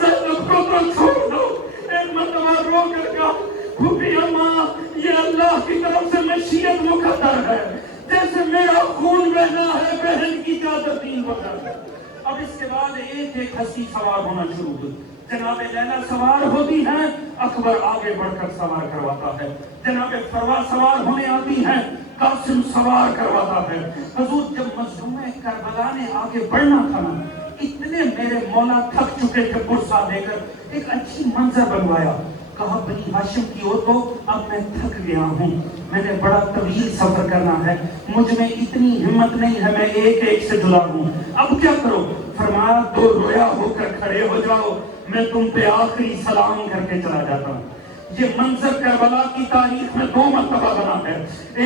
زینب کو تو چھوڑ دو. ایک مرتبہ رو کر کہا پھوپھی اماں یہ اللہ کی طرف سے مشیت مقدر ہے, جیسے میرا خون بہنا ہے بہن کی چادر تین وقت. اب اس کے بعد ایک ایک ہستی سوار ہونا شروع ہوئی. جناب لیلا سوار ہوتی ہیں, اکبر آگے بڑھ کر سوار کرواتا ہے. جناب فروا سوار ہونے آتی ہیں, قاسم سوار کرواتا ہے. حضور جب مظلوم کربلا نے آگے بڑھنا تھا نا, اتنے میرے مولا تھک چکے تھے پرسا دے کر, ایک اچھی منظر بنوایا. کہا بنی ہاشم کی ہو تو اب میں تھک گیا ہوں, میں نے بڑا طویل سفر کرنا ہے, مجھ میں اتنی ہمت نہیں ہے میں ایک ایک سے جدا ہوں. اب کیا کرو؟ فرمایا دو رویا ہو کر کھڑے ہو جاؤ, میں تم پہ آخری سلام کر کے چلا جاتا ہوں. یہ منظر کربلا کی تاریخ میں 2 مرتبہ بنا ہے.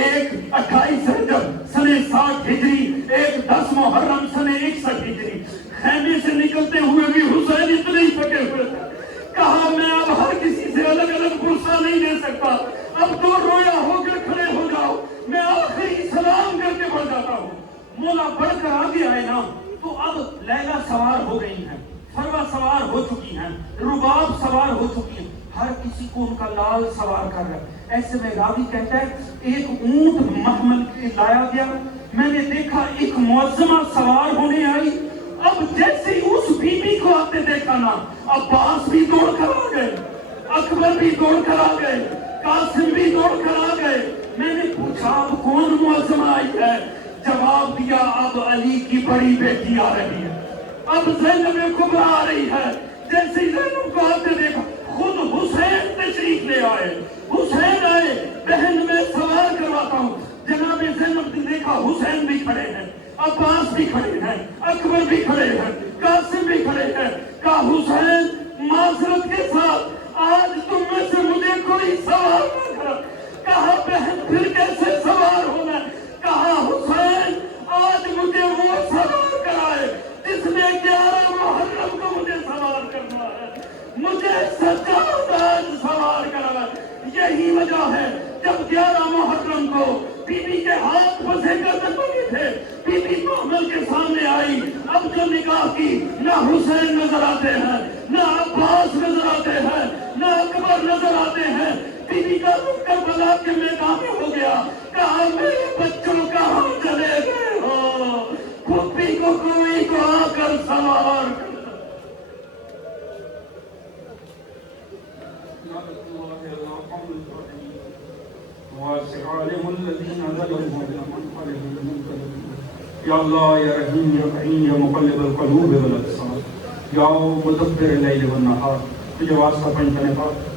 ایک 28 رجب سنہ 60 ہجری, ایک 10 محرم سنہ 61 ہجری. خیمے سے نکلتے ہوئے بھی حسین اتنے ہی تھکے ہوئے تھے. کہا میں اب ہر کسی سے الگ الگ پرسہ نہیں دے سکتا, اب 2 رویا ہو کر کھڑے ہو جاؤ, میں آخری سلام کر کے بڑھ جاتا ہوں. مولا بڑھ کر آگے آئے نا, تو اب لیلا سوار ہو گئی ہیں, فروا سوار ہو چکی ہیں, رباب سوار ہو چکی ہیں, ہر کسی کو ان کا لال سوار کر رہا ہے. ایسے میں راوی کہتا ہے ایک اونٹ محمل کے لایا گیا, میں نے دیکھا ایک معظمہ سوار ہونے آئی. اب جیسے ہی اس بی بی کو آتے دیکھا نا, عباس بھی دوڑ کر آ گئے, اکبر بھی دوڑ کر آ گئے, قاسم بھی دوڑ کر آ گئے. میں نے پوچھا اب کون معظمہ آئی ہے؟ جواب دیا اب علی کی بڑی بیٹی آ رہی ہے, اب زینب کبریٰ آ رہی ہے. جیسے ہی زینب کو آتے دیکھا, خود حسین تشریف لے آئے. حسین آئے, بہن میں سوار کرواتا ہوں. جناب زینب نے دیکھا حسین بھی کھڑے ہیں, عباس بھی کھڑے ہیں, اکبر بھی کھڑے ہیں, قاسم بھی کھڑے ہیں. کہا حسین معذرت کے ساتھ آج تم میں سے مجھے کوئی سوار نہ کرا. کہا بہن پھر کیسے سوار ہونا؟ کہا حسین آج مجھے وہ سوار کرائے جس نے 11 محرم کو مجھے سوار کرنا ہے, مجھے سجاد آج سوار کرنا. یہی وجہ ہے جب 11 محرم کو بی بی کے ہاتھ پسے قدم بنے تھے, بی بی محمل کے سامنے آئی. اب جو نکاح کی, نہ حسین نظر آتے ہیں, نہ عباس نظر آتے ہیں, نہ اکبر نظر آتے ہیں. بی بی کا رخ کربلا کے میدان میں ہو گیا. کہا میرے بچوں کہاں چلے گئے ہو؟ پھوپھی کو کوئی کو آ کر سوار کر. یا اللہ یا رحیم یا کریم یا مقلب القلوب والابصار, یا مدبر اللیل والنہار, تجھے واسطہ پنجتنے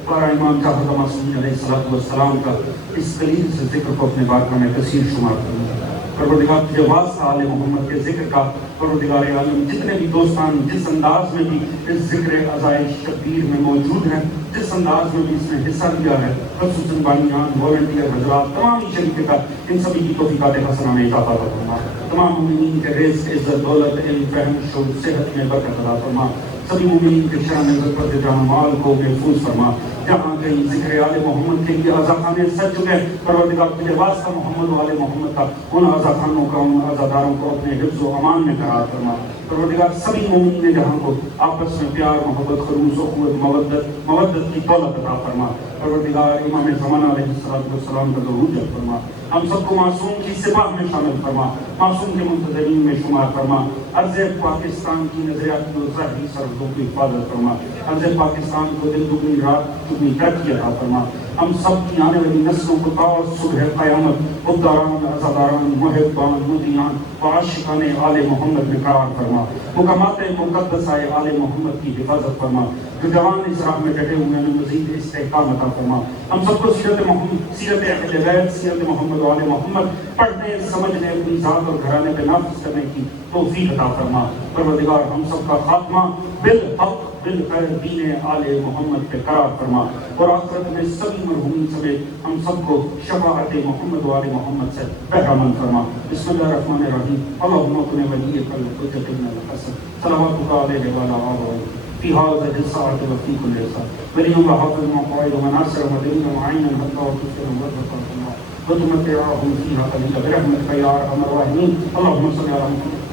پارا امام جعفر معصوم علیہ السلام کا اس قلیل سے ذکر کو اپنے بارگاہ میں کثیر شمار کرنا. پروردگار تجھے واسطہ آل محمد کے ذکر کا, پروردگار عالم جتنے بھی دوستان جس انداز میں بھی اس ذکر عزائے شبیر میں موجود ہیں, جس انداز میں بھی اس نے حصہ لیا ہے, خصوصاً بانیان, والنٹیئر حضرات, تمام ہی شریک کا ان سبھی کی توفیقات حسنہ میں عطا فرما. تمام مومنین کے رزق, عزت, دولت, علم, فہم, شعور, صحت میں برکت عطا فرما. سبھی مومنین کے شان عزت جان مال کو محفوظ فرما. جہاں کہیں ذکر آل محمد کے لیے عزاخانے سج چکے, پروردگار تجھے واسطہ محمد و آل محمد کا ان عزاخانوں کا, ان عزاداروں کو اپنے حفظ و امان میں قرار فرما. پروردگار سبھی مومنین جہاں کو آپس میں پیار, محبت, خلوص, اخوت, مودت کی دولت عطا فرما. پروردگار امام زمانہ علیہ السلام کا ضرور جل فرما. ہم سب کو معصوم کی سپاہ میں شامل فرما، معصوم کے منتظرین میں شمار فرما، عرض پاکستان کی نظریات و ظاہری سرحدوں کی حفاظت فرما، عرض پاکستان کو دن دگنی رات دگنی ترقی عطا فرما، ہم سب کی آنے والی نسلوں کو تا صبح قیامت خودداران، عزاداران، محبان، مدیان و عاشقان آل محمد میں قرار فرما، مقامات مقدسہ آل محمد کی حفاظت فرما، جو جوان اس راہ میں ڈٹے ہوئے ہیں مزید استحکام عطا فرما، ہم سب کو سیرت اہل بیت، سیرت محمد و آل محمد پڑھنے، سمجھنے، اپنی ذات اور گھرانے پہ نافذ کرنے کی توفیق عطا فرما۔ پروردگار ہم سب کا خاتمہ بالحق بالخیر دین آل محمد پہ قرار فرما، اور آخرت میں سبھی مرحومین سمیت ہم سب کو شفاعت محمد و آل محمد سے بہرامند فرما۔ بسم اللہ الرحمن الرحیم، اللہم کن ولیک الحجۃ ابن الحسن صلواتک علیہ وعلی آلہ في هذه الساعة وفي كل ساعة، وليم وحافظ وقائد وناصر ودليل وعينا حتى وتصل وتقى الله وتمتعهم فيها قليلا برحمتك يا ارحم الراحمين، اللهم صل على محمد